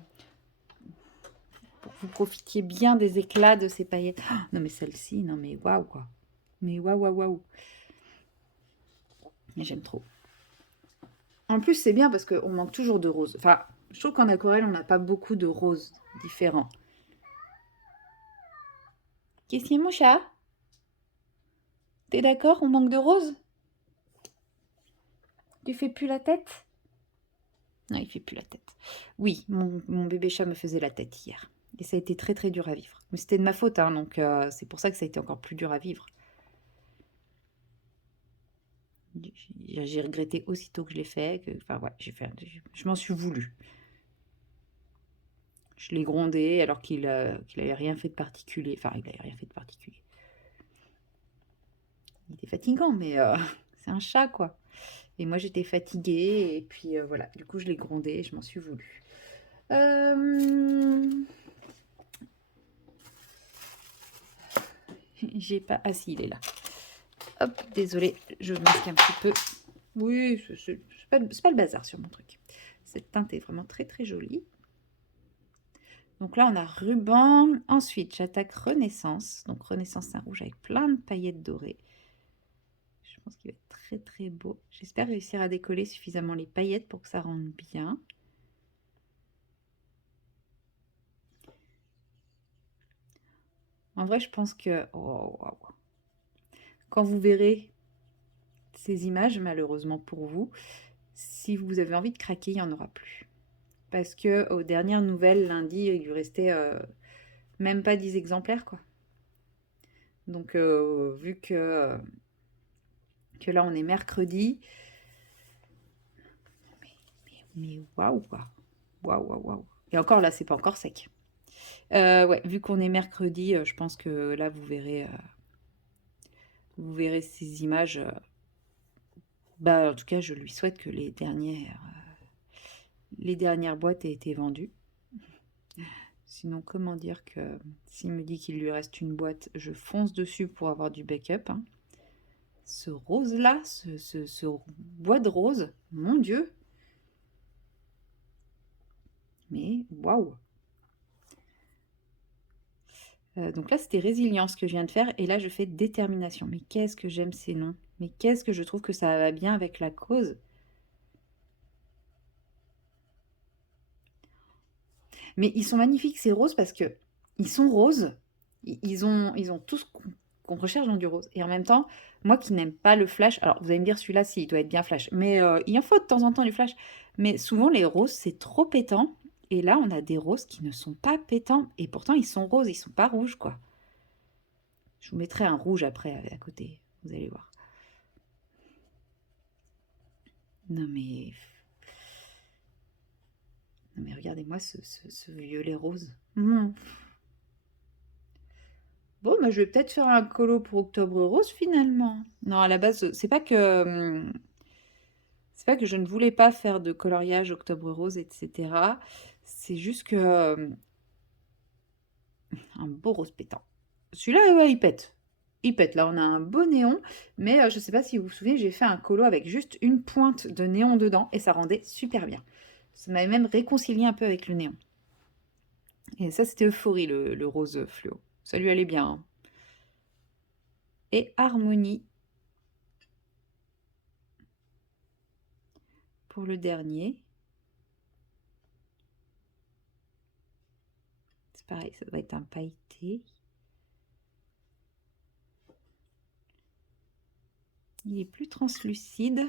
vous profitiez bien des éclats de ces paillettes. Oh, non mais celle-ci, non mais waouh quoi. Mais waouh, waouh, waouh. J'aime trop. En plus, c'est bien parce qu'on manque toujours de roses. Enfin, je trouve qu'en aquarelle, on n'a pas beaucoup de roses différents. Qu'est-ce qu'il y a, mon chat? T'es d'accord? On manque de roses? Tu fais plus la tête? Non, il fait plus la tête. Oui, mon bébé chat me faisait la tête hier. Et ça a été très très dur à vivre. Mais c'était de ma faute, hein, donc c'est pour ça que ça a été encore plus dur à vivre. J'ai regretté aussitôt que je l'ai fait. Enfin, ouais, je m'en suis voulu. Je l'ai grondé alors qu'il n'avait rien fait de particulier. Enfin, il n'avait rien fait de particulier. Il était fatigant, mais c'est un chat, quoi. Et moi, j'étais fatiguée, et puis voilà. Du coup, je l'ai grondé et je m'en suis voulu. J'ai pas... Ah si, il est là. Hop, désolée, je masque un petit peu. Oui, c'est pas le bazar sur mon truc. Cette teinte est vraiment très très jolie. Donc là, on a ruban. Ensuite, j'attaque Renaissance. Donc Renaissance, c'est un rouge avec plein de paillettes dorées. Je pense qu'il va être très très beau. J'espère réussir à décoller suffisamment les paillettes pour que ça rende bien. En vrai, je pense que... Oh, wow. Quand vous verrez ces images, malheureusement pour vous, si vous avez envie de craquer, il n'y en aura plus. Parce que aux dernières nouvelles, lundi, il lui restait même pas 10 exemplaires, quoi. Donc, vu que là, on est mercredi... Mais waouh, quoi. Waouh, waouh, waouh. Et encore, là, c'est pas encore sec. Ouais, vu qu'on est mercredi, je pense que là, vous verrez ces images. Bah, en tout cas, je lui souhaite que les dernières boîtes aient été vendues. Sinon, comment dire que s'il me dit qu'il lui reste une boîte, je fonce dessus pour avoir du backup. Hein. Ce rose-là, ce bois de rose, mon Dieu. Mais waouh. Donc là, c'était résilience que je viens de faire. Et là, je fais détermination. Mais qu'est-ce que j'aime ces noms. Mais qu'est-ce que je trouve que ça va bien avec la cause. Mais ils sont magnifiques, ces roses, parce que ils sont roses. Ils ont tout ce qu'on recherche dans du rose. Et en même temps, moi qui n'aime pas le flash, alors vous allez me dire celui-là, si, il doit être bien flash. Mais il en faut de temps en temps du flash. Mais souvent, les roses, c'est trop pétant. Et là, on a des roses qui ne sont pas pétants. Et pourtant, ils sont roses, ils sont pas rouges, quoi. Je vous mettrai un rouge après à côté. Vous allez voir. Non mais... Non mais regardez-moi ce violet rose. Bon, bah, je vais peut-être faire un colo pour Octobre Rose finalement. Non, à la base, c'est pas que je ne voulais pas faire de coloriage Octobre Rose, etc. C'est juste que un beau rose pétant. Celui-là, ouais, il pète. Il pète. Là, on a un beau néon, mais je sais pas si vous vous souvenez, j'ai fait un colo avec juste une pointe de néon dedans et ça rendait super bien. Ça m'avait même réconcilié un peu avec le néon. Et ça, c'était Euphorie, le rose fluo. Ça lui allait bien. Hein. Et Harmonie pour le dernier. C'est pareil, ça doit être un pailleté. Il est plus translucide.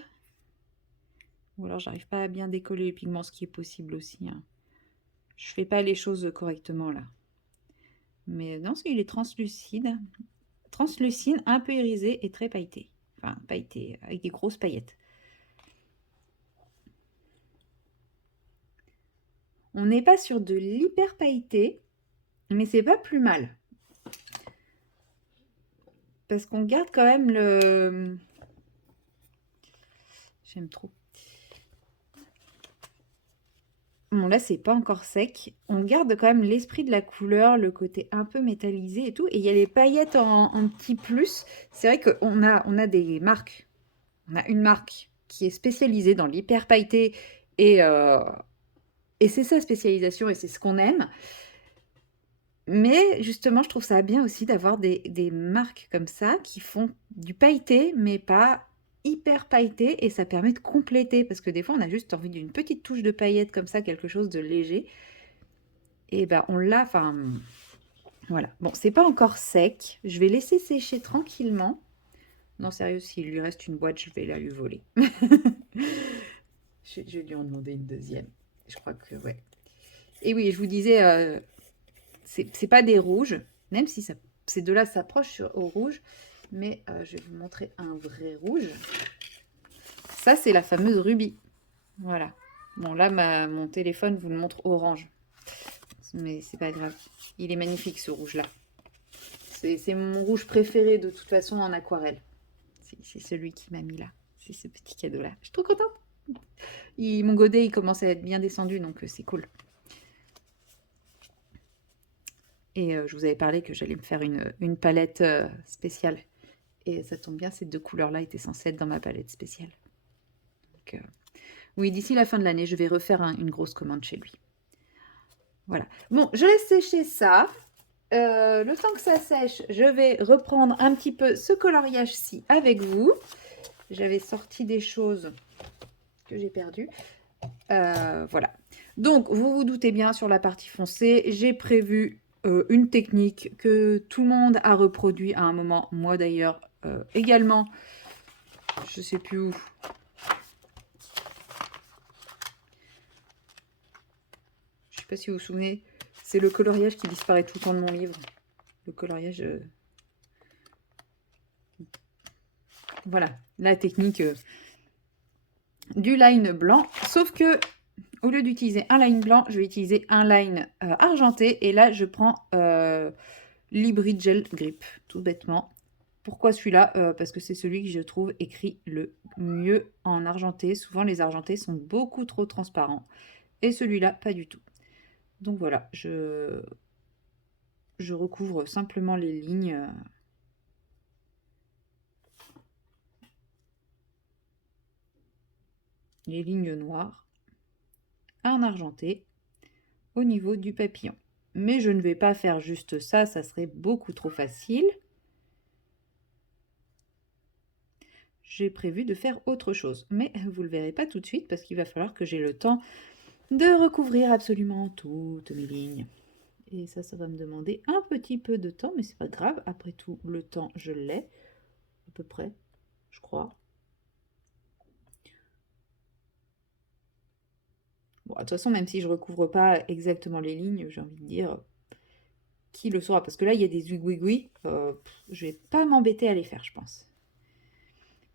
Ou alors, j'arrive pas à bien décoller les pigments, ce qui est possible aussi. Hein. Je fais pas les choses correctement là. Mais non, il est translucide. Translucide, un peu irisé et très pailleté. Enfin, pailleté, avec des grosses paillettes. On n'est pas sur de l'hyper pailleté, mais c'est pas plus mal. Parce qu'on garde quand même J'aime trop. Bon, là, c'est pas encore sec. On garde quand même l'esprit de la couleur, le côté un peu métallisé et tout. Et il y a les paillettes en petit plus. C'est vrai qu'on a des marques. On a une marque qui est spécialisée dans l'hyper pailleté. Et, euh, et c'est sa spécialisation et c'est ce qu'on aime. Mais justement, je trouve ça bien aussi d'avoir des marques comme ça qui font du pailleté, mais pas hyper pailleté, et ça permet de compléter, parce que des fois, on a juste envie d'une petite touche de paillettes comme ça, quelque chose de léger, et ben on l'a, enfin, voilà. Bon, c'est pas encore sec, je vais laisser sécher tranquillement. Non, sérieux, s'il lui reste une boîte, je vais la lui voler. Je vais lui en demander une deuxième. Je crois que, ouais. Et oui, je vous disais, c'est pas des rouges, même si ces deux-là s'approchent au rouge, mais je vais vous montrer un vrai rouge. Ça, c'est la fameuse rubis. Voilà. Bon, là, mon téléphone vous le montre orange, mais c'est pas grave. Il est magnifique, ce rouge-là. C'est mon rouge préféré, de toute façon, en aquarelle. C'est celui qui m'a mis là. C'est ce petit cadeau-là. Je suis trop contente. Mon godet, il commence à être bien descendu, donc c'est cool. Et je vous avais parlé que j'allais me faire une palette spéciale. Et ça tombe bien, ces deux couleurs-là étaient censées être dans ma palette spéciale. Donc, oui, d'ici la fin de l'année, je vais refaire une grosse commande chez lui. Voilà. Bon, je laisse sécher ça. Le temps que ça sèche, je vais reprendre un petit peu ce coloriage-ci avec vous. J'avais sorti des choses que j'ai perdues. Voilà. Donc, vous vous doutez bien, sur la partie foncée, j'ai prévu une technique que tout le monde a reproduit à un moment, moi d'ailleurs également. Je sais plus où. Je sais pas si vous vous souvenez, c'est le coloriage qui disparaît tout le temps de mon livre. Le coloriage... Voilà, la technique du line blanc. Sauf que, au lieu d'utiliser un line blanc, je vais utiliser un line argenté. Et là, je prends l'Hybrid Gel Grip, tout bêtement. Pourquoi celui-là Parce que c'est celui que je trouve écrit le mieux en argenté. Souvent, les argentés sont beaucoup trop transparents. Et celui-là, pas du tout. Donc voilà, je recouvre simplement les lignes. Les lignes noires en argenté au niveau du papillon. Mais je ne vais pas faire juste ça, ça serait beaucoup trop facile. J'ai prévu de faire autre chose, mais vous ne le verrez pas tout de suite parce qu'il va falloir que j'ai le temps de recouvrir absolument toutes mes lignes. Et ça va me demander un petit peu de temps, mais c'est pas grave. Après tout, le temps, je l'ai, à peu près, je crois. Bon, de toute façon, même si je recouvre pas exactement les lignes, j'ai envie de dire, qui le saura? Parce que là, il y a des zouigouigouis, je vais pas m'embêter à les faire, je pense.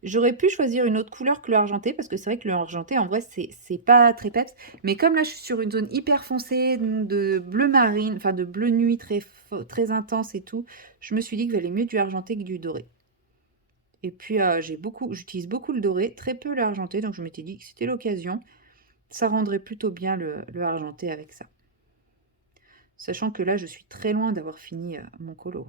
J'aurais pu choisir une autre couleur que le argenté, parce que c'est vrai que le argenté, en vrai, c'est pas très peps. Mais comme là, je suis sur une zone hyper foncée, de bleu marine, enfin de bleu nuit très intense et tout, je me suis dit qu'il valait mieux du argenté que du doré. Et puis, j'utilise beaucoup le doré, très peu l'argenté, donc je m'étais dit que c'était l'occasion. Ça rendrait plutôt bien le argenté avec ça. Sachant que là, je suis très loin d'avoir fini mon colo.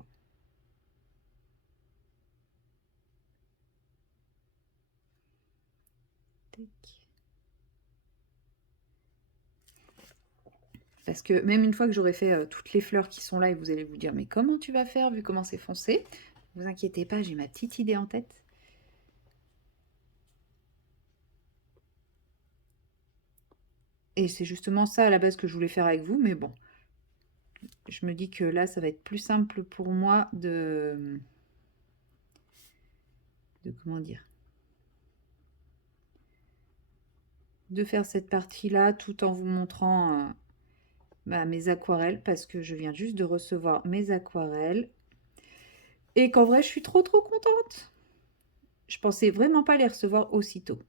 Parce que même une fois que j'aurai fait toutes les fleurs qui sont là, et vous allez vous dire, mais comment tu vas faire vu comment c'est foncé? Ne vous inquiétez pas, j'ai ma petite idée en tête. Et c'est justement ça à la base que je voulais faire avec vous, mais bon. Je me dis que là, ça va être plus simple pour moi de comment dire? De faire cette partie-là tout en vous montrant mes aquarelles, parce que je viens juste de recevoir mes aquarelles. Et qu'en vrai, je suis trop contente. Je pensais vraiment pas les recevoir aussitôt.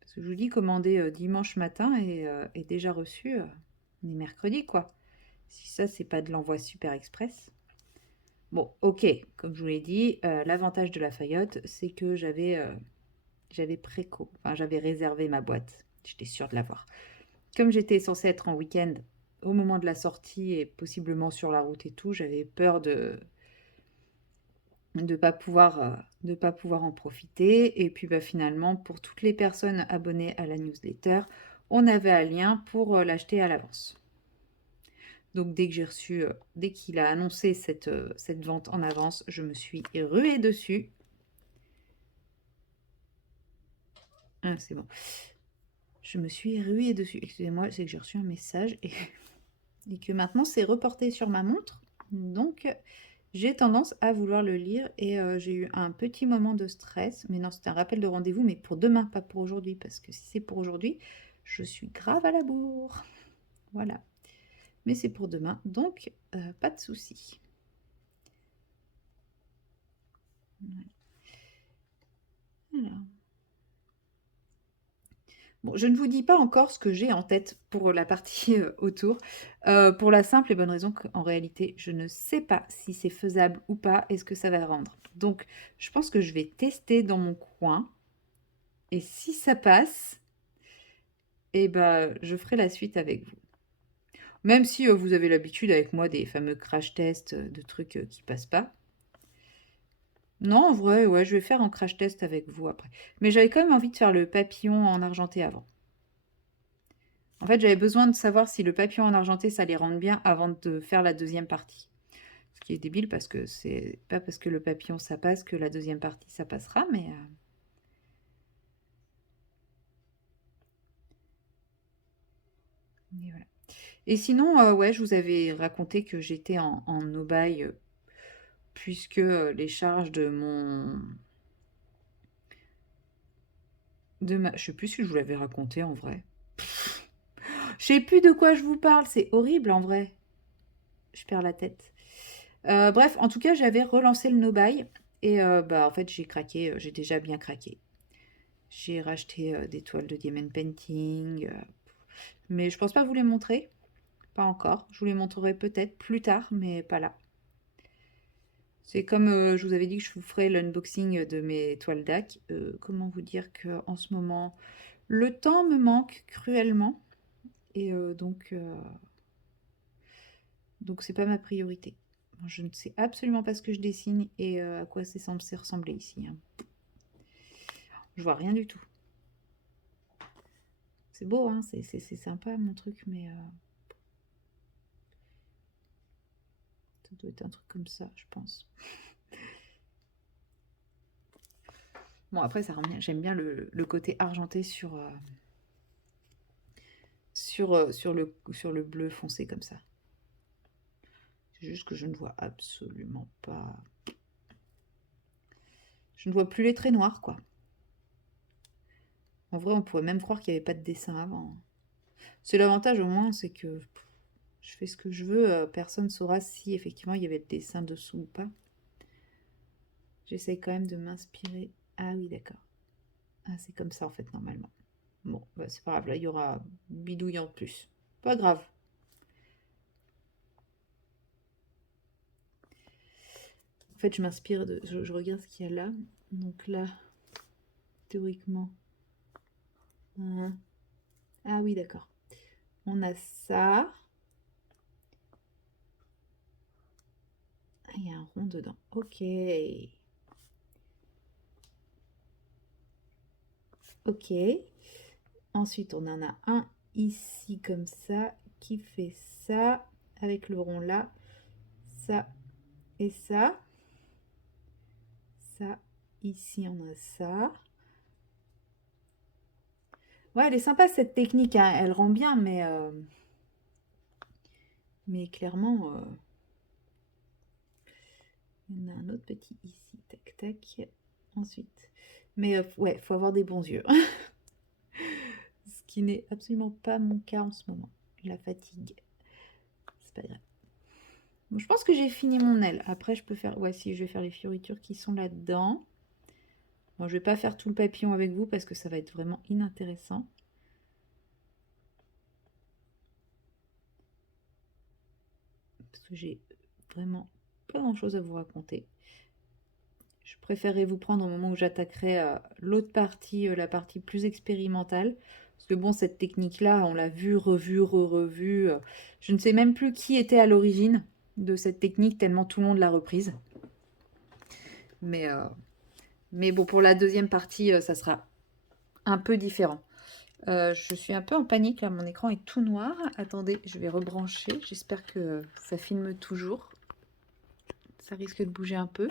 Parce que je vous dis, commander dimanche matin et déjà reçu, on est mercredi, quoi. Si ça, c'est pas de l'envoi super express. Bon, ok, comme je vous l'ai dit, l'avantage de la Fayotte, c'est que j'avais réservé ma boîte. J'étais sûre de l'avoir. Comme j'étais censée être en week-end au moment de la sortie et possiblement sur la route et tout, j'avais peur de pas pouvoir en profiter. Et puis bah, finalement, pour toutes les personnes abonnées à la newsletter, on avait un lien pour l'acheter à l'avance. Donc dès qu'il a annoncé cette vente en avance, je me suis ruée dessus. Ah, c'est bon. Je me suis ruée dessus. Excusez-moi, c'est que j'ai reçu un message et que maintenant c'est reporté sur ma montre. Donc j'ai tendance à vouloir le lire et j'ai eu un petit moment de stress. Mais non, c'était un rappel de rendez-vous, mais pour demain, pas pour aujourd'hui. Parce que si c'est pour aujourd'hui, je suis grave à la bourre. Voilà. Mais c'est pour demain, donc pas de souci. Voilà. Alors. Bon, je ne vous dis pas encore ce que j'ai en tête pour la partie autour, pour la simple et bonne raison qu'en réalité, je ne sais pas si c'est faisable ou pas et ce que ça va rendre. Donc, je pense que je vais tester dans mon coin et si ça passe, eh ben, je ferai la suite avec vous. Même si vous avez l'habitude avec moi des fameux crash tests de trucs qui passent pas. Non, en vrai, ouais, je vais faire un crash test avec vous après. Mais j'avais quand même envie de faire le papillon en argenté avant. En fait, j'avais besoin de savoir si le papillon en argenté, ça allait rendre bien avant de faire la deuxième partie. Ce qui est débile parce que c'est pas parce que le papillon ça passe que la deuxième partie ça passera, mais voilà. Et sinon, ouais, je vous avais raconté que j'étais en no-buy puisque les charges de mon... Je sais plus si je vous l'avais raconté en vrai. Je sais plus de quoi je vous parle, c'est horrible en vrai. Je perds la tête. Bref, en tout cas, j'avais relancé le no-buy et bah, en fait, j'ai craqué, j'ai déjà bien craqué. J'ai racheté des toiles de diamond painting, mais je pense pas vous les montrer, pas encore. Je vous les montrerai peut-être plus tard, mais pas là. C'est comme je vous avais dit que je vous ferai l'unboxing de mes toiles DAC. Comment vous dire que en ce moment, le temps me manque cruellement et donc c'est pas ma priorité. Je ne sais absolument pas ce que je dessine et à quoi c'est censé ressembler ici, hein. Je vois rien du tout. C'est beau, hein, c'est sympa mon truc, mais ça doit être un truc comme ça, je pense. Bon, après, ça rend bien. J'aime bien le côté argenté sur le bleu foncé comme ça. C'est juste que je ne vois absolument pas. Je ne vois plus les traits noirs, quoi. En vrai, on pourrait même croire qu'il n'y avait pas de dessin avant. C'est l'avantage au moins, c'est que je fais ce que je veux. Personne ne saura si effectivement il y avait le dessin dessous ou pas. J'essaye quand même de m'inspirer. Ah oui, d'accord. Ah, c'est comme ça en fait, normalement. Bon, bah, c'est pas grave, là il y aura bidouille en plus. Pas grave. En fait, je m'inspire de. Je regarde ce qu'il y a là. Donc là, théoriquement. Ah oui, d'accord. On a ça. Ah, il y a un rond dedans. Ok. Ok. Ensuite, on en a un ici comme ça qui fait ça avec le rond là. Ça et ça. Ça. Ici, on a ça. Ouais, elle est sympa cette technique, hein. Elle rend bien, mais clairement, il y en a un autre petit ici. Tac, tac. Ensuite. Mais ouais, faut avoir des bons yeux. Ce qui n'est absolument pas mon cas en ce moment. La fatigue. C'est pas grave. Bon, je pense que j'ai fini mon aile. Après, je peux faire... Ouais, si, je vais faire les fioritures qui sont là-dedans. Bon, je vais pas faire tout le papillon avec vous parce que ça va être vraiment inintéressant. Parce que j'ai vraiment pas grand chose à vous raconter. Je préférerais vous prendre au moment où j'attaquerai l'autre partie, la partie plus expérimentale. Parce que bon, cette technique-là, on l'a vue, revue, re-revue. Je ne sais même plus qui était à l'origine de cette technique, tellement tout le monde l'a reprise. Mais bon, pour la deuxième partie, ça sera un peu différent. Je suis un peu en panique, là, mon écran est tout noir. Attendez, je vais rebrancher. J'espère que ça filme toujours. Ça risque de bouger un peu.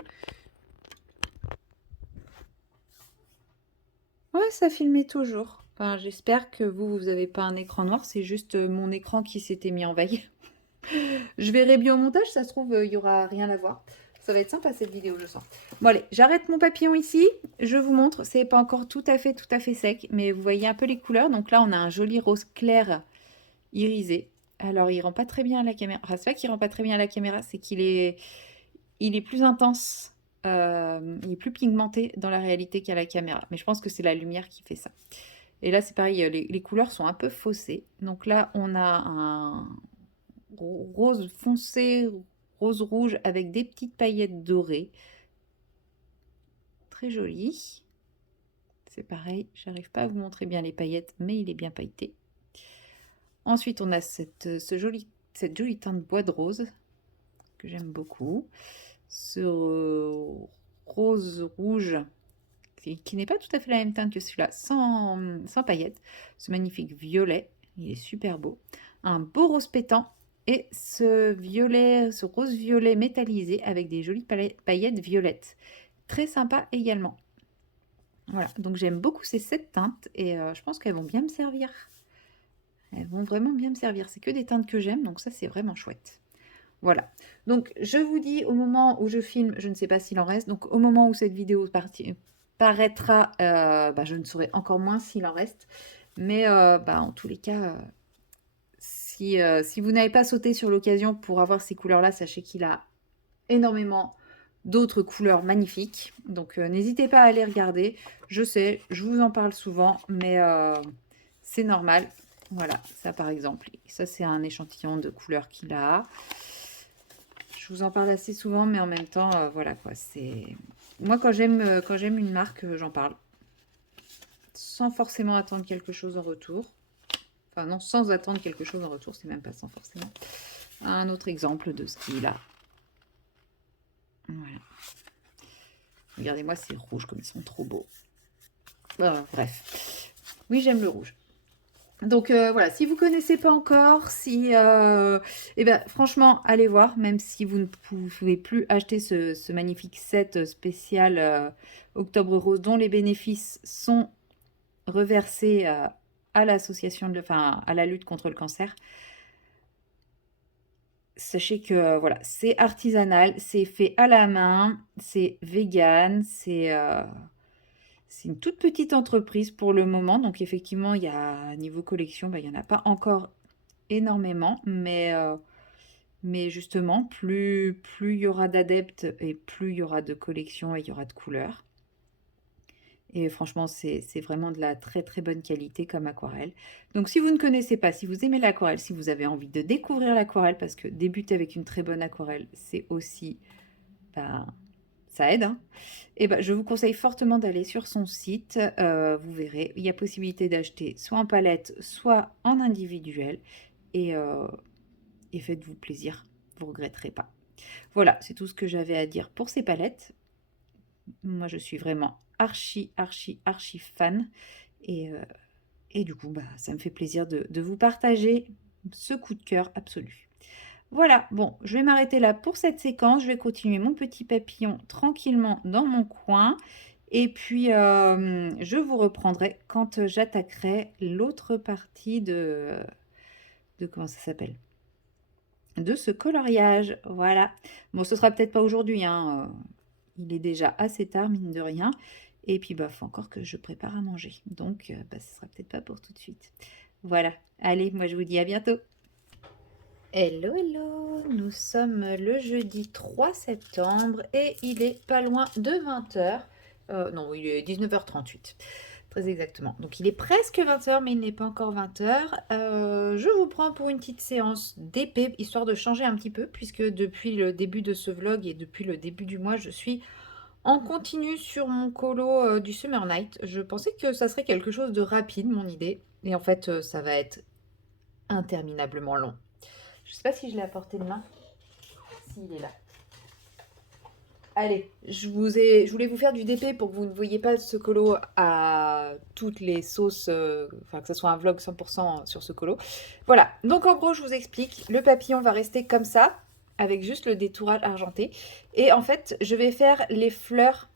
Ouais, ça filmait toujours. Enfin, j'espère que vous n'avez pas un écran noir. C'est juste mon écran qui s'était mis en veille. Je verrai bien au montage. Ça se trouve, il n'y aura rien à voir. Ça va être sympa cette vidéo, je sens. Bon, allez, j'arrête mon papillon ici. Je vous montre. C'est pas encore tout à fait sec. Mais vous voyez un peu les couleurs. Donc là, on a un joli rose clair irisé. Alors, il rend pas très bien à la caméra. Enfin, c'est pas qu'il rend pas très bien à la caméra. C'est qu'il est... Il est plus intense. Il est plus pigmenté dans la réalité qu'à la caméra. Mais je pense que c'est la lumière qui fait ça. Et là, c'est pareil, les couleurs sont un peu faussées. Donc là, on a un rose foncé, rose rouge avec des petites paillettes dorées. Très joli. C'est pareil, j'arrive pas à vous montrer bien les paillettes, mais il est bien pailleté. Ensuite, on a cette jolie teinte bois de rose que j'aime beaucoup. Ce rose rouge qui n'est pas tout à fait la même teinte que celui-là, sans paillettes. Ce magnifique violet, il est super beau. Un beau rose pétant et ce rose violet métallisé avec des jolies paillettes violettes. Très sympa également. Voilà, donc j'aime beaucoup ces 7 teintes et je pense qu'elles vont bien me servir. Elles vont vraiment bien me servir. C'est que des teintes que j'aime, donc ça c'est vraiment chouette. Voilà, donc je vous dis au moment où je filme, je ne sais pas s'il en reste, donc au moment où cette vidéo paraîtra, je ne saurai encore moins s'il en reste. Mais en tous les cas, si vous n'avez pas sauté sur l'occasion pour avoir ces couleurs-là, sachez qu'il a énormément d'autres couleurs magnifiques. Donc n'hésitez pas à aller regarder. Je sais, je vous en parle souvent, mais c'est normal. Voilà, ça par exemple. Ça, c'est un échantillon de couleurs qu'il a. Je vous en parle assez souvent, mais en même temps, voilà quoi. C'est moi quand j'aime une marque, j'en parle sans forcément attendre quelque chose en retour. Enfin non, sans attendre quelque chose en retour, c'est même pas sans forcément. Un autre exemple de ce qu'il a. Voilà. Regardez-moi ces rouges comme ils sont trop beaux. Bref. Oui, j'aime le rouge. Donc voilà, si vous ne connaissez pas encore, franchement, allez voir, même si vous ne pouvez plus acheter ce magnifique set spécial Octobre Rose, dont les bénéfices sont reversés à l'association, à la lutte contre le cancer. Sachez que voilà, c'est artisanal, c'est fait à la main, c'est vegan, c'est une toute petite entreprise pour le moment. Donc effectivement, il y a niveau collection, il n'y en a pas encore énormément, mais justement, plus il y aura d'adeptes et plus il y aura de collections et il y aura de couleurs. Et franchement, c'est vraiment de la très très bonne qualité comme aquarelle. Donc si vous ne connaissez pas, si vous aimez l'aquarelle, si vous avez envie de découvrir l'aquarelle, parce que débuter avec une très bonne aquarelle, c'est aussi, ça aide, hein. Et je vous conseille fortement d'aller sur son site. Vous verrez, il y a possibilité d'acheter soit en palette, soit en individuel. Et faites-vous plaisir, vous ne regretterez pas. Voilà, c'est tout ce que j'avais à dire pour ces palettes. Moi, je suis vraiment archi fan. Et du coup, ça me fait plaisir de vous partager ce coup de cœur absolu. Voilà, bon, je vais m'arrêter là pour cette séquence. Je vais continuer mon petit papillon tranquillement dans mon coin. Et puis, je vous reprendrai quand j'attaquerai l'autre partie de comment ça s'appelle, de ce coloriage. Voilà. Bon, ce sera peut-être pas aujourd'hui, hein. Il est déjà assez tard, mine de rien. Et puis, faut encore que je prépare à manger. Donc, ce sera peut-être pas pour tout de suite. Voilà. Allez, moi, je vous dis à bientôt. Hello, hello. Nous sommes le jeudi 3 septembre et il est pas loin de 20 h. Non, il est 19 h 38. Très exactement. Donc il est presque 20h, mais il n'est pas encore 20h. Je vous prends pour une petite séance d'épée, histoire de changer un petit peu, puisque depuis le début de ce vlog et depuis le début du mois, je suis en continu sur mon colo du Summer Night. Je pensais que ça serait quelque chose de rapide, mon idée. Et en fait, ça va être interminablement long. Je sais pas si je l'ai à portée de main. S'il est là. Allez, je voulais vous faire du DP pour que vous ne voyiez pas ce colo à toutes les sauces, enfin que ce soit un vlog 100% sur ce colo. Voilà, donc en gros, je vous explique. Le papillon va rester comme ça, avec juste le détourage argenté. Et en fait, je vais faire les fleurs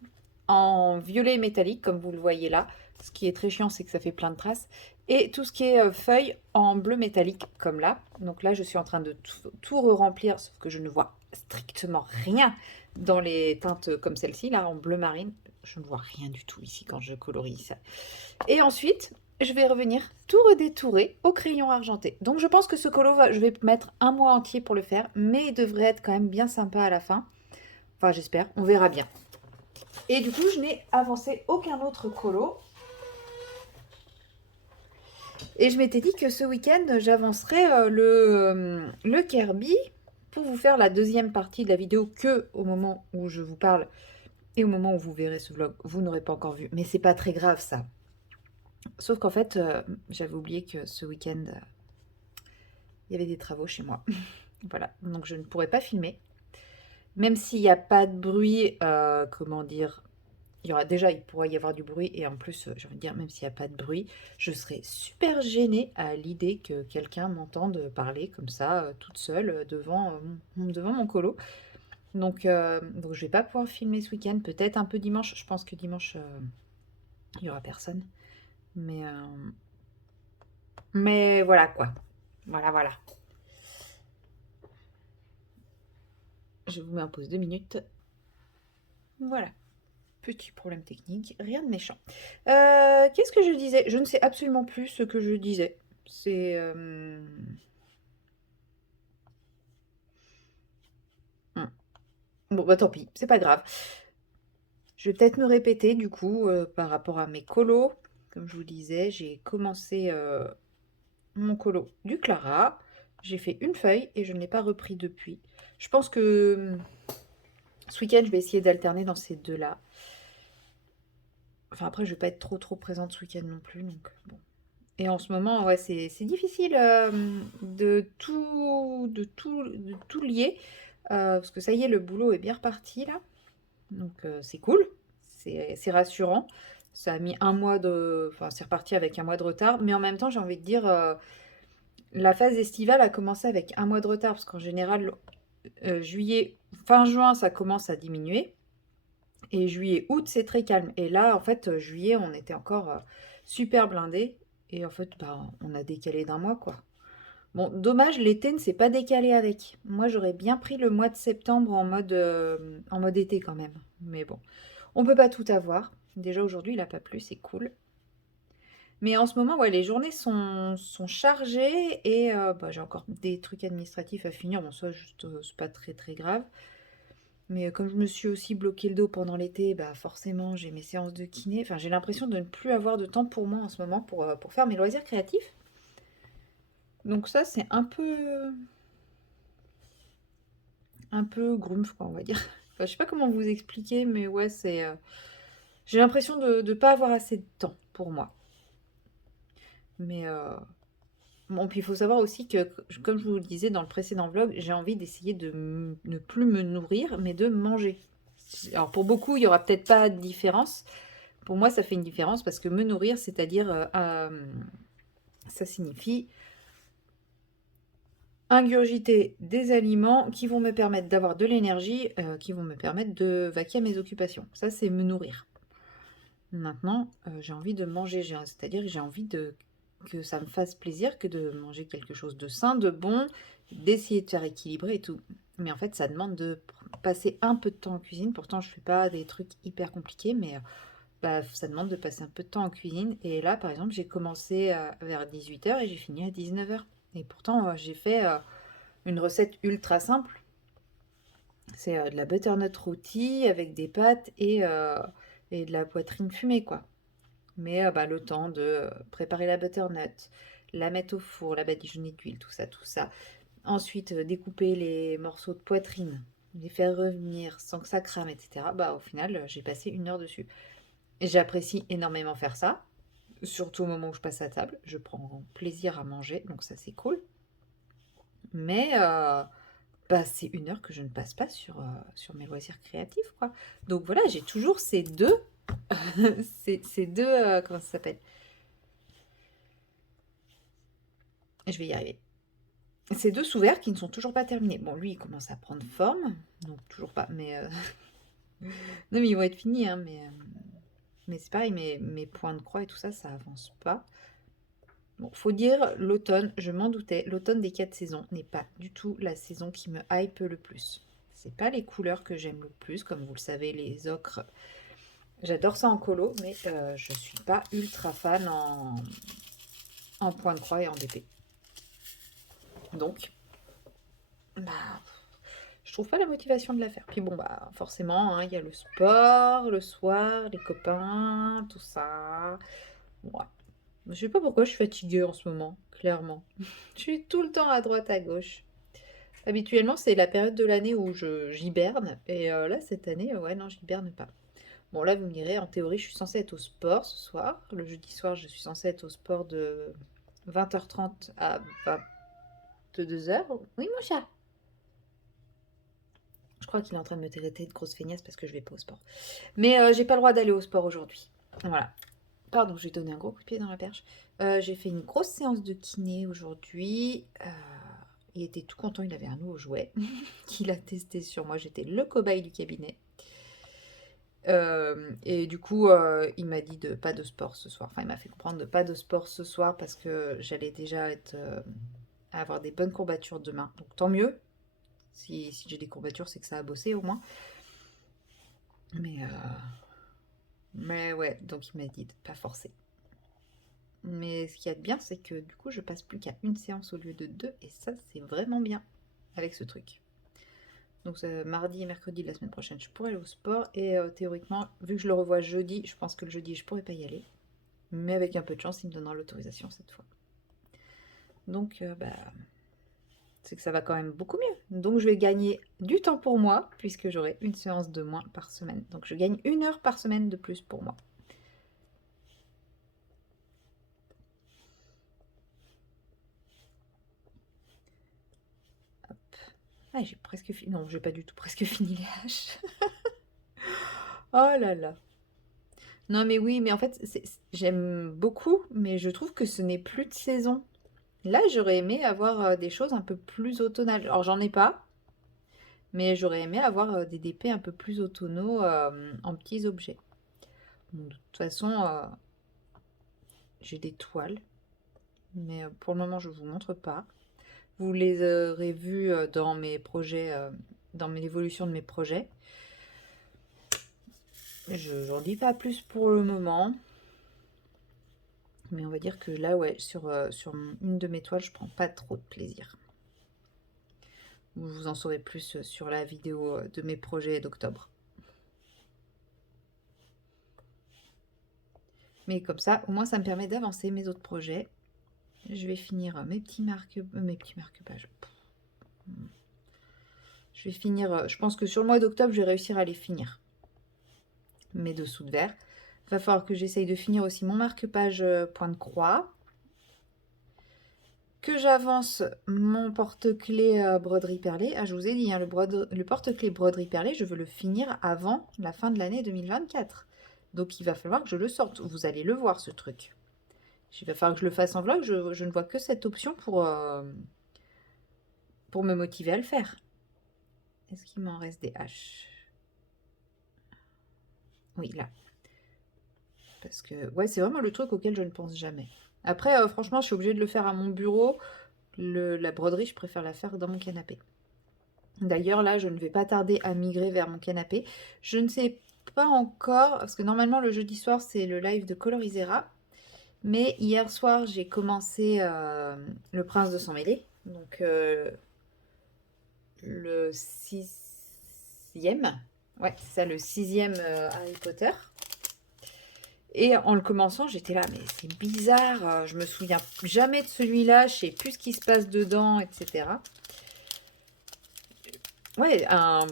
en violet métallique, comme vous le voyez là. Ce qui est très chiant, c'est que ça fait plein de traces. Et tout ce qui est feuilles en bleu métallique, comme là. Donc là, je suis en train de tout re-remplir, sauf que je ne vois strictement rien dans les teintes comme celle-ci, là, en bleu marine. Je ne vois rien du tout ici quand je colorie ça. Et ensuite, je vais revenir tout redétourer au crayon argenté. Donc je pense que ce colo, je vais mettre un mois entier pour le faire, mais il devrait être quand même bien sympa à la fin. Enfin, j'espère, on verra bien. Et du coup, je n'ai avancé aucun autre colo. Et je m'étais dit que ce week-end, j'avancerais le Kirby pour vous faire la deuxième partie de la vidéo que au moment où je vous parle et au moment où vous verrez ce vlog, vous n'aurez pas encore vu. Mais c'est pas très grave ça. Sauf qu'en fait, j'avais oublié que ce week-end, il y avait des travaux chez moi. Voilà, donc je ne pourrais pas filmer. Même s'il n'y a pas de bruit, comment dire, il pourrait y avoir du bruit et en plus, j'ai envie de dire, même s'il n'y a pas de bruit, je serais super gênée à l'idée que quelqu'un m'entende parler comme ça, toute seule, devant mon colo. Donc je vais pas pouvoir filmer ce week-end, peut-être un peu dimanche. Je pense que dimanche, il y aura personne. Mais voilà quoi. Voilà, voilà. Je vous mets en pause 2 minutes. Voilà. Petit problème technique, rien de méchant. Qu'est-ce que je disais? Je ne sais absolument plus ce que je disais. C'est... Bon, bah tant pis, c'est pas grave. Je vais peut-être me répéter du coup par rapport à mes colos. Comme je vous disais, j'ai commencé mon colo du Clara. J'ai fait une feuille et je ne l'ai pas repris depuis. Je pense que ce week-end, je vais essayer d'alterner dans ces deux-là. Enfin, après, je vais pas être trop présente ce week-end non plus, donc bon. Et en ce moment, ouais, c'est difficile de tout lier. Parce que ça y est, le boulot est bien reparti là. Donc c'est cool, c'est rassurant. Ça a mis un mois de... Enfin, c'est reparti avec un mois de retard. Mais en même temps, j'ai envie de dire, la phase estivale a commencé avec un mois de retard. Parce qu'en général, juillet, fin juin, ça commence à diminuer. Et juillet, août, c'est très calme. Et là, en fait, juillet, on était encore super blindés. Et en fait, bah, on a décalé d'un mois, quoi. Bon, dommage, l'été ne s'est pas décalé avec. Moi, j'aurais bien pris le mois de septembre en mode été quand même. Mais bon, on peut pas tout avoir. Déjà, aujourd'hui, il n'a pas plu, c'est cool. Mais en ce moment, ouais, les journées sont chargées et bah, j'ai encore des trucs administratifs à finir. Bon, ça, juste, c'est pas très grave. Mais comme je me suis aussi bloqué le dos pendant l'été, bah forcément j'ai mes séances de kiné. Enfin, j'ai l'impression de ne plus avoir de temps pour moi en ce moment pour faire mes loisirs créatifs. Donc ça, c'est un peu grumph, quoi, on va dire. Enfin, je sais pas comment vous expliquer, mais ouais, c'est... j'ai l'impression de ne pas avoir assez de temps pour moi. Mais bon, puis il faut savoir aussi que, comme je vous le disais dans le précédent vlog, j'ai envie d'essayer de ne plus me nourrir, mais de manger. Alors pour beaucoup, il n'y aura peut-être pas de différence. Pour moi, ça fait une différence parce que me nourrir, c'est-à-dire, ça signifie ingurgiter des aliments qui vont me permettre d'avoir de l'énergie, qui vont me permettre de vaquer à mes occupations. Ça, c'est me nourrir. Maintenant, j'ai envie de manger, c'est-à-dire que j'ai envie que ça me fasse plaisir que de manger quelque chose de sain, de bon, d'essayer de faire équilibrer et tout. Mais en fait, ça demande de passer un peu de temps en cuisine. Pourtant, je fais pas des trucs hyper compliqués, mais bah, ça demande de passer un peu de temps en cuisine. Et là, par exemple, j'ai commencé vers 18h et j'ai fini à 19h. Et pourtant, j'ai fait une recette ultra simple. C'est de la butternut rôti avec des pâtes et de la poitrine fumée, quoi. Mais le temps de préparer la butternut, la mettre au four, la badigeonner d'huile, tout ça, tout ça. Ensuite, découper les morceaux de poitrine, les faire revenir sans que ça crame, etc. Au final, j'ai passé 1 heure dessus. Et j'apprécie énormément faire ça, surtout au moment où je passe à table. Je prends plaisir à manger, donc ça, c'est cool. Mais c'est 1 heure que je ne passe pas sur mes loisirs créatifs, quoi. Donc voilà, j'ai toujours ces deux, ces deux, comment ça s'appelle? Je vais y arriver. Ces deux sous-verts qui ne sont toujours pas terminés. Bon, lui, il commence à prendre forme, donc toujours pas, mais non, mais ils vont être finis, hein, mais c'est pareil, mes points de croix et tout ça, ça avance pas. Bon, faut dire, l'automne, je m'en doutais, l'automne des 4 saisons n'est pas du tout la saison qui me hype le plus. C'est pas les couleurs que j'aime le plus, comme vous le savez, les ocres. J'adore ça en colo, mais je suis pas ultra fan en point de croix et en DP. Donc, je trouve pas la motivation de la faire. Puis bon, forcément, hein, il y a le sport, le soir, les copains, tout ça. Ouais. Je sais pas pourquoi je suis fatiguée en ce moment, clairement. Je suis tout le temps à droite, à gauche. Habituellement, c'est la période de l'année où j'hiberne. Et là, cette année, ouais, non, j'hiberne pas. Bon, là, vous me direz, en théorie, je suis censée être au sport ce soir. Le jeudi soir, je suis censée être au sport de 20h30 à 22h. Oui, mon chat. Je crois qu'il est en train de me traiter de grosse feignasse parce que je vais pas au sport. Mais j'ai pas le droit d'aller au sport aujourd'hui. Voilà. Pardon, j'ai donné un gros coup de pied dans la perche. J'ai fait une grosse séance de kiné aujourd'hui. Il était tout content, il avait un nouveau jouet qu'il a testé sur moi. J'étais le cobaye du cabinet. Et du coup, il m'a dit de pas de sport ce soir. Enfin, il m'a fait comprendre de pas de sport ce soir parce que j'allais déjà avoir des bonnes courbatures demain. Donc tant mieux. Si j'ai des courbatures, c'est que ça a bossé au moins. Mais ouais, donc il m'a dit de pas forcer. Mais ce qu'il y a de bien, c'est que du coup, je passe plus qu'à une séance au lieu de 2, et ça, c'est vraiment bien avec ce truc. Donc mardi et mercredi de la semaine prochaine, je pourrai aller au sport, et théoriquement, vu que je le revois jeudi, je pense que le jeudi, je pourrais pas y aller. Mais avec un peu de chance, il me donnera l'autorisation cette fois. Donc, c'est que ça va quand même beaucoup mieux. Donc, je vais gagner du temps pour moi, puisque j'aurai une séance de moins par semaine. Donc, je gagne 1 heure par semaine de plus pour moi. Ah, j'ai presque fini. Non, j'ai pas du tout presque fini les haches. Oh là là. Non, mais oui, mais en fait, j'aime beaucoup, mais je trouve que ce n'est plus de saison. Là, j'aurais aimé avoir des choses un peu plus automnales. Alors, j'en ai pas, mais j'aurais aimé avoir des DP un peu plus automnaux en petits objets. Bon, de toute façon, j'ai des toiles, mais pour le moment, je vous montre pas. Vous les aurez vues dans mes projets, dans l'évolution de mes projets. Je n'en dis pas plus pour le moment. Mais on va dire que là, ouais, sur une de mes toiles, je prends pas trop de plaisir. Vous en saurez plus sur la vidéo de mes projets d'octobre. Mais comme ça, au moins, ça me permet d'avancer mes autres projets. Je vais finir mes petits marque-pages. Je vais finir, je pense que sur le mois d'octobre, je vais réussir à les finir. Mes dessous de verre. Va falloir que j'essaye de finir aussi mon marque-page point de croix. Que j'avance mon porte-clés broderie perlée. Ah, je vous ai dit, hein, le porte-clés broderie perlée, je veux le finir avant la fin de l'année 2024. Donc il va falloir que je le sorte. Vous allez le voir, ce truc. Il va falloir que je le fasse en vlog. Je ne vois que cette option pour me motiver à le faire. Est-ce qu'il m'en reste des haches? Oui, là. Parce que, ouais, c'est vraiment le truc auquel je ne pense jamais. Après, franchement, je suis obligée de le faire à mon bureau. La broderie, je préfère la faire dans mon canapé. D'ailleurs, là, je ne vais pas tarder à migrer vers mon canapé. Je ne sais pas encore, parce que normalement, le jeudi soir, c'est le live de Colorisera. Mais hier soir, j'ai commencé Le Prince de Sang-Mêlé. Donc, le sixième. Ouais, c'est ça, le sixième Harry Potter. Et en le commençant, j'étais là, mais c'est bizarre, je me souviens jamais de celui-là, je sais plus ce qui se passe dedans, etc. Ouais, un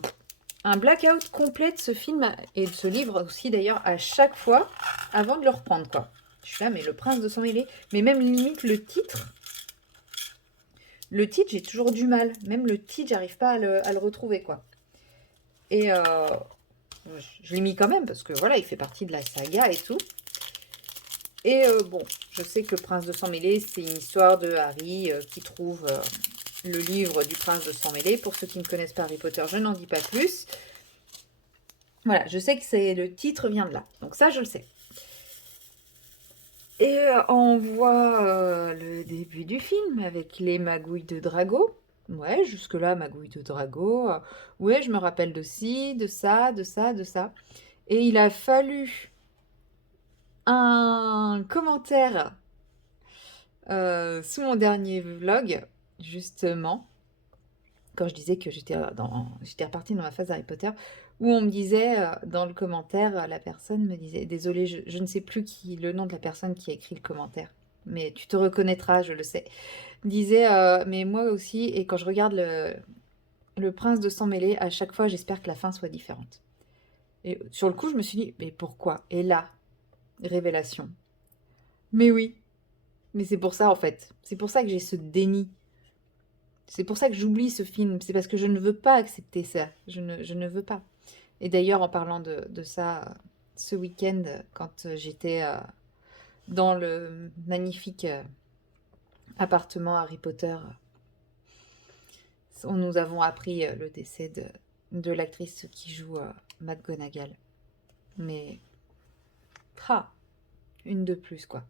blackout complet de ce film et de ce livre aussi d'ailleurs à chaque fois avant de le reprendre, quoi. Je suis là, mais le prince de sang mêlé, mais même limite le titre j'ai toujours du mal, même le titre j'arrive pas à le retrouver, quoi. Et je l'ai mis quand même parce que voilà, il fait partie de la saga et tout. Et bon, je sais que Prince de sang mêlé, c'est une histoire de Harry qui trouve le livre du Prince de sang mêlé. Pour ceux qui ne connaissent pas Harry Potter, je n'en dis pas plus. Voilà, je sais que le titre vient de là. Donc ça, je le sais. Et on voit le début du film avec les magouilles de Drago. Ouais, jusque-là, magouilles de Drago. Ouais, je me rappelle de ci, de ça, de ça, de ça. Et il a fallu un commentaire sous mon dernier vlog, justement, quand je disais que j'étais repartie dans ma phase Harry Potter, où on me disait dans le commentaire, la personne me disait, désolée, je ne sais plus le nom de la personne qui a écrit le commentaire, mais tu te reconnaîtras, je le sais, disait, mais moi aussi, et quand je regarde le prince de sang mêlé, à chaque fois, j'espère que la fin soit différente. Et sur le coup, je me suis dit, mais pourquoi? Et là, révélation. Mais oui, mais c'est pour ça en fait. C'est pour ça que j'ai ce déni. C'est pour ça que j'oublie ce film. C'est parce que je ne veux pas accepter ça. Je ne veux pas. Et d'ailleurs, en parlant de ça, ce week-end, quand j'étais dans le magnifique appartement Harry Potter, nous avons appris le décès de l'actrice qui joue McGonagall. Mais, une de plus, quoi.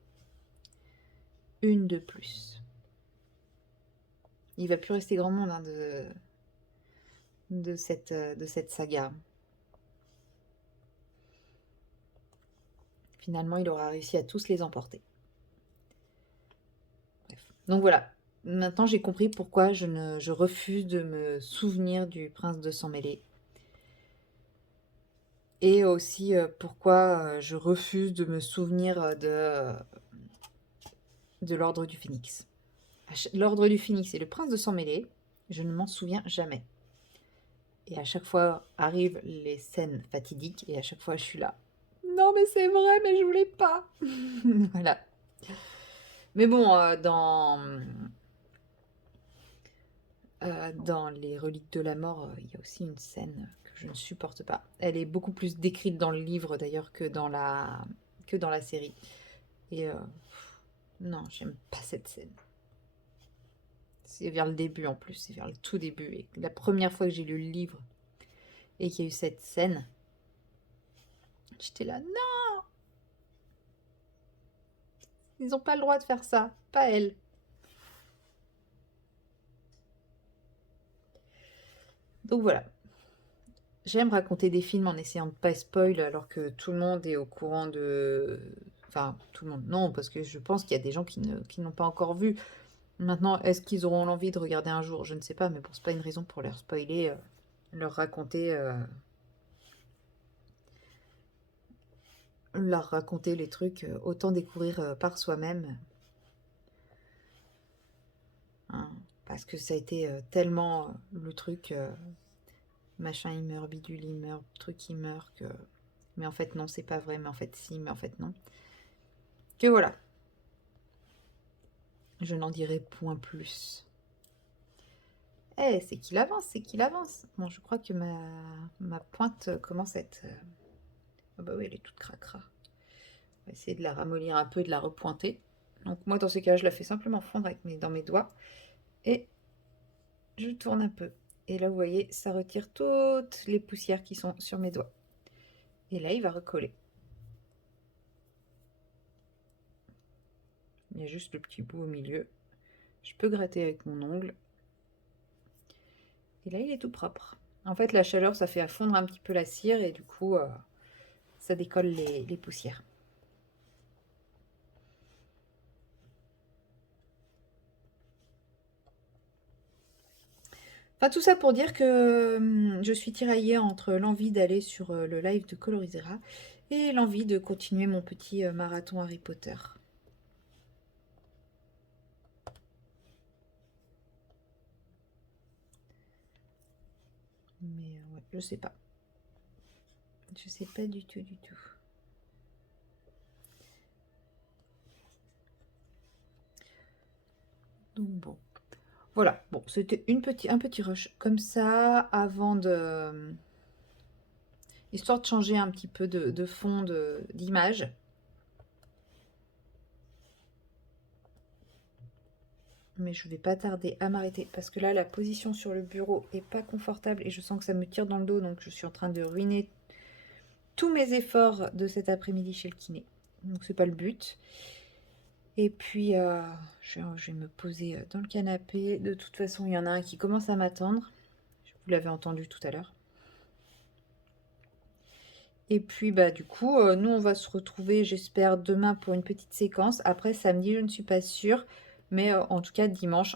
Une de plus. Il va plus rester grand monde hein, de cette saga. Finalement, il aura réussi à tous les emporter. Bref. Donc voilà. Maintenant, j'ai compris pourquoi je refuse de me souvenir du prince de sang mêlé. Et aussi pourquoi je refuse de me souvenir de l'ordre du Phénix. L'ordre du Phénix et le prince de sang mêlé, je ne m'en souviens jamais. Et à chaque fois arrivent les scènes fatidiques et à chaque fois je suis là. Non mais c'est vrai, mais je voulais pas. Voilà. Mais bon, dans les Reliques de la Mort, il y a aussi une scène que je ne supporte pas. Elle est beaucoup plus décrite dans le livre d'ailleurs que dans la série. Et non, j'aime pas cette scène. C'est vers le début en plus, c'est vers le tout début. Et la première fois que j'ai lu le livre et qu'il y a eu cette scène, j'étais là, non, ils n'ont pas le droit de faire ça, pas elle. Donc voilà. J'aime raconter des films en essayant de pas spoil alors que tout le monde est au courant de... Enfin, tout le monde, non, parce que je pense qu'il y a des gens qui n'ont pas encore vu. Maintenant, est-ce qu'ils auront l'envie de regarder un jour? Je ne sais pas, mais bon, c'est pas une raison pour leur spoiler, leur raconter, les trucs. Autant découvrir par soi-même. Hein, parce que ça a été tellement le truc... machin il meurt, bidule il meurt, truc il meurt, que... Mais en fait non, c'est pas vrai, mais en fait si, mais en fait non. Que voilà. Je n'en dirai point plus. Eh, c'est qu'il avance, c'est qu'il avance. Bon, je crois que ma pointe commence à être... Ah bah oui, elle est toute cracra. On va essayer de la ramollir un peu, de la repointer. Donc moi, dans ces cas, je la fais simplement fondre dans mes doigts. Et je tourne un peu. Et là, vous voyez, ça retire toutes les poussières qui sont sur mes doigts. Et là, il va recoller. Il y a juste le petit bout au milieu. Je peux gratter avec mon ongle. Et là, il est tout propre. En fait, la chaleur, ça fait fondre un petit peu la cire et du coup, ça décolle les poussières. Enfin, tout ça pour dire que je suis tiraillée entre l'envie d'aller sur le live de Colorisera et l'envie de continuer mon petit marathon Harry Potter. Mais ouais, je sais pas. Je sais pas du tout, du tout. Donc bon. Voilà, bon, c'était un petit rush comme ça avant de... Histoire de changer un petit peu de fond d'image. Mais je vais pas tarder à m'arrêter parce que là, la position sur le bureau est pas confortable et je sens que ça me tire dans le dos. Donc, je suis en train de ruiner tous mes efforts de cet après-midi chez le kiné. Donc, c'est pas le but. Et puis, je vais me poser dans le canapé. De toute façon, il y en a un qui commence à m'attendre. Vous l'avez entendu tout à l'heure. Et puis, bah, du coup, nous, on va se retrouver, j'espère, demain pour une petite séquence. Après, samedi, je ne suis pas sûre. Mais en tout cas, dimanche,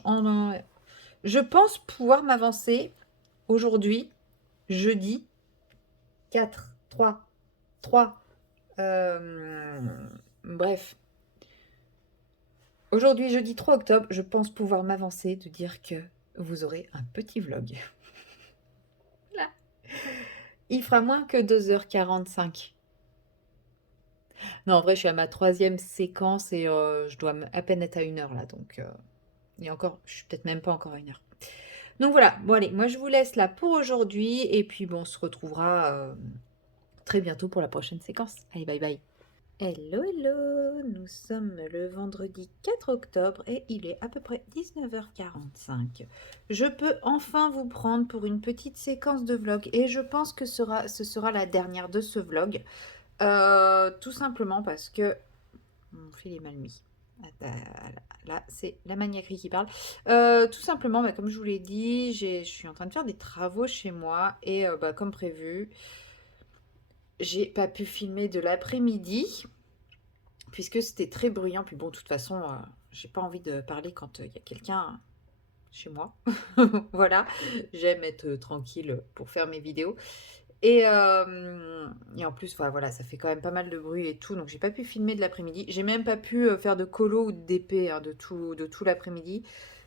je pense pouvoir m'avancer aujourd'hui, jeudi 4, 3, 3. Bref. Aujourd'hui, jeudi 3 octobre, je pense pouvoir m'avancer de dire que vous aurez un petit vlog. Là. Il fera moins que 2h45. Non, en vrai, je suis à ma 3e séquence et je dois à peine être à 1h là. Donc, et encore, je suis peut-être même pas encore à 1h. Donc voilà, bon allez, moi je vous laisse là pour aujourd'hui. Et puis bon, on se retrouvera très bientôt pour la prochaine séquence. Allez, bye bye. Hello, hello, nous sommes le vendredi 4 octobre et il est à peu près 19h45. Je peux enfin vous prendre pour une petite séquence de vlog et je pense que ce sera la dernière de ce vlog. Tout simplement parce que... Mon fil est mal mis. Là, c'est la maniaquerie qui parle. Tout simplement, bah, comme je vous l'ai dit, je suis en train de faire des travaux chez moi et bah, comme prévu, j'ai pas pu filmer de l'après-midi puisque c'était très bruyant. Puis bon, de toute façon, j'ai pas envie de parler quand il y a quelqu'un chez moi. Voilà, j'aime être tranquille pour faire mes vidéos. Et en plus, voilà, ça fait quand même pas mal de bruit et tout, donc j'ai pas pu filmer de l'après-midi. J'ai même pas pu faire de colo ou de DP hein, de tout l'après-midi.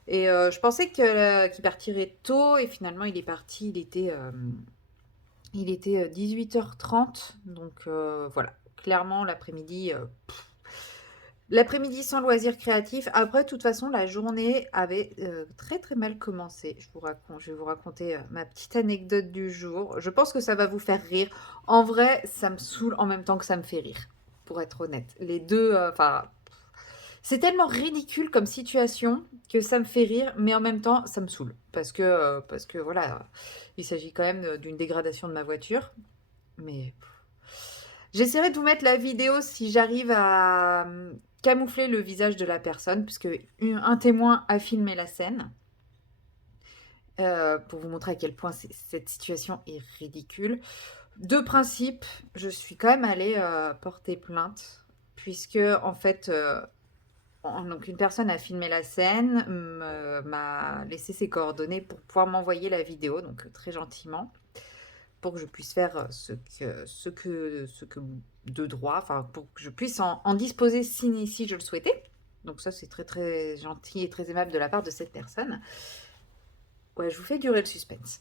Et je pensais qu'il partirait tôt, et finalement il est parti, il était 18h30, donc voilà, clairement l'après-midi... L'après-midi sans loisirs créatifs. Après, de toute façon, la journée avait très très mal commencé. Je vais vous raconter ma petite anecdote du jour. Je pense que ça va vous faire rire. En vrai, ça me saoule en même temps que ça me fait rire, pour être honnête. Les deux, enfin, c'est tellement ridicule comme situation que ça me fait rire, mais en même temps, ça me saoule. Parce que voilà, il s'agit quand même d'une dégradation de ma voiture. Mais j'essaierai de vous mettre la vidéo si j'arrive à camoufler le visage de la personne, puisque un témoin a filmé la scène, pour vous montrer à quel point cette situation est ridicule. De principe, je suis quand même allée porter plainte, puisque en fait, donc une personne a filmé la scène, m'a laissé ses coordonnées pour pouvoir m'envoyer la vidéo, donc très gentiment, pour que je puisse faire ce que de droit, enfin pour que je puisse en disposer si je le souhaitais. Donc ça, c'est très très gentil et très aimable de la part de cette personne. Ouais, je vous fais durer le suspense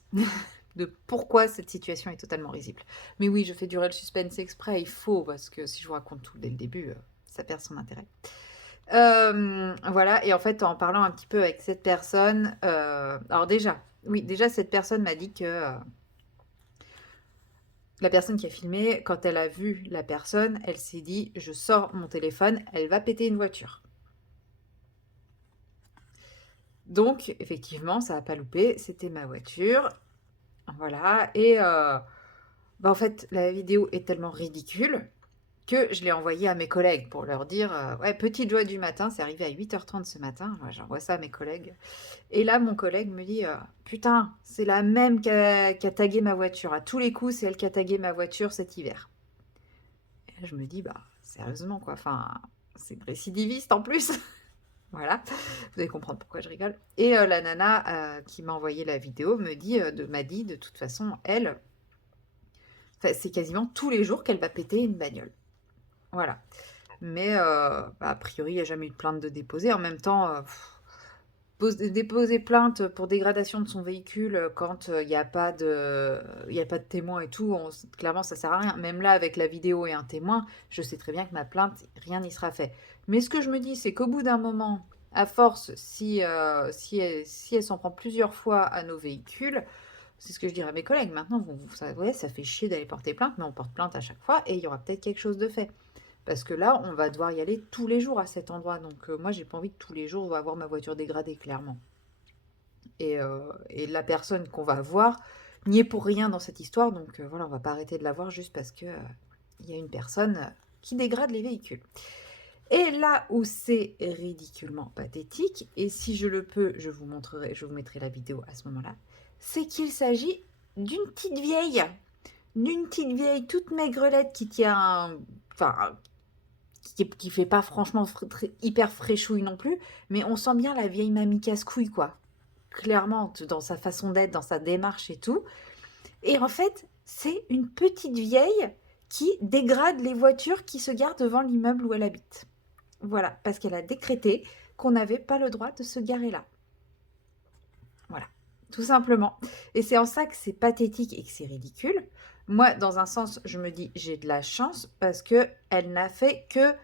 de pourquoi cette situation est totalement risible. Mais oui, je fais durer le suspense exprès, il faut, parce que si je vous raconte tout dès le début, ça perd son intérêt. Voilà, et en fait, en parlant un petit peu avec cette personne, alors déjà, cette personne m'a dit que la personne qui a filmé, quand elle a vu la personne, elle s'est dit, je sors mon téléphone, elle va péter une voiture. Donc, effectivement, ça n'a pas loupé, c'était ma voiture. Voilà, et en fait, la vidéo est tellement ridicule que je l'ai envoyée à mes collègues pour leur dire, ouais, petite joie du matin, c'est arrivé à 8h30 ce matin, ouais, j'envoie ça à mes collègues. Et là, mon collègue me dit, putain, c'est la même qui a tagué ma voiture. À tous les coups, c'est elle qui a tagué ma voiture cet hiver. Et là, je me dis, bah, sérieusement, quoi, enfin, c'est récidiviste en plus. Voilà, vous allez comprendre pourquoi je rigole. Et la nana qui m'a envoyé la vidéo m'a dit de toute façon, elle, c'est quasiment tous les jours qu'elle va péter une bagnole. Voilà. Mais a priori, il n'y a jamais eu de plainte de déposer. En même temps, déposer plainte pour dégradation de son véhicule quand il n'y a pas de témoin et tout, clairement, ça sert à rien. Même là, avec la vidéo et un témoin, je sais très bien que ma plainte, rien n'y sera fait. Mais ce que je me dis, c'est qu'au bout d'un moment, à force, si elle s'en prend plusieurs fois à nos véhicules, c'est ce que je dirais à mes collègues. Maintenant, ouais, ça fait chier d'aller porter plainte, mais on porte plainte à chaque fois et il y aura peut-être quelque chose de fait. Parce que là, on va devoir y aller tous les jours à cet endroit. Donc moi, j'ai pas envie de tous les jours avoir ma voiture dégradée, clairement. Et la personne qu'on va voir n'y est pour rien dans cette histoire. Donc voilà, on va pas arrêter de la voir juste parce que il y a une personne qui dégrade les véhicules. Et là où c'est ridiculement pathétique, et si je le peux, je vous mettrai la vidéo à ce moment-là, c'est qu'il s'agit d'une petite vieille toute maigrelette qui tient enfin, qui fait pas franchement hyper fraîchouille non plus, mais on sent bien la vieille mamie casse-couille, quoi. Clairement, dans sa façon d'être, dans sa démarche et tout. Et en fait, c'est une petite vieille qui dégrade les voitures qui se garent devant l'immeuble où elle habite. Voilà, parce qu'elle a décrété qu'on n'avait pas le droit de se garer là. Voilà, tout simplement. Et c'est en ça que c'est pathétique et que c'est ridicule. Moi, dans un sens, je me dis, j'ai de la chance parce que elle n'a fait que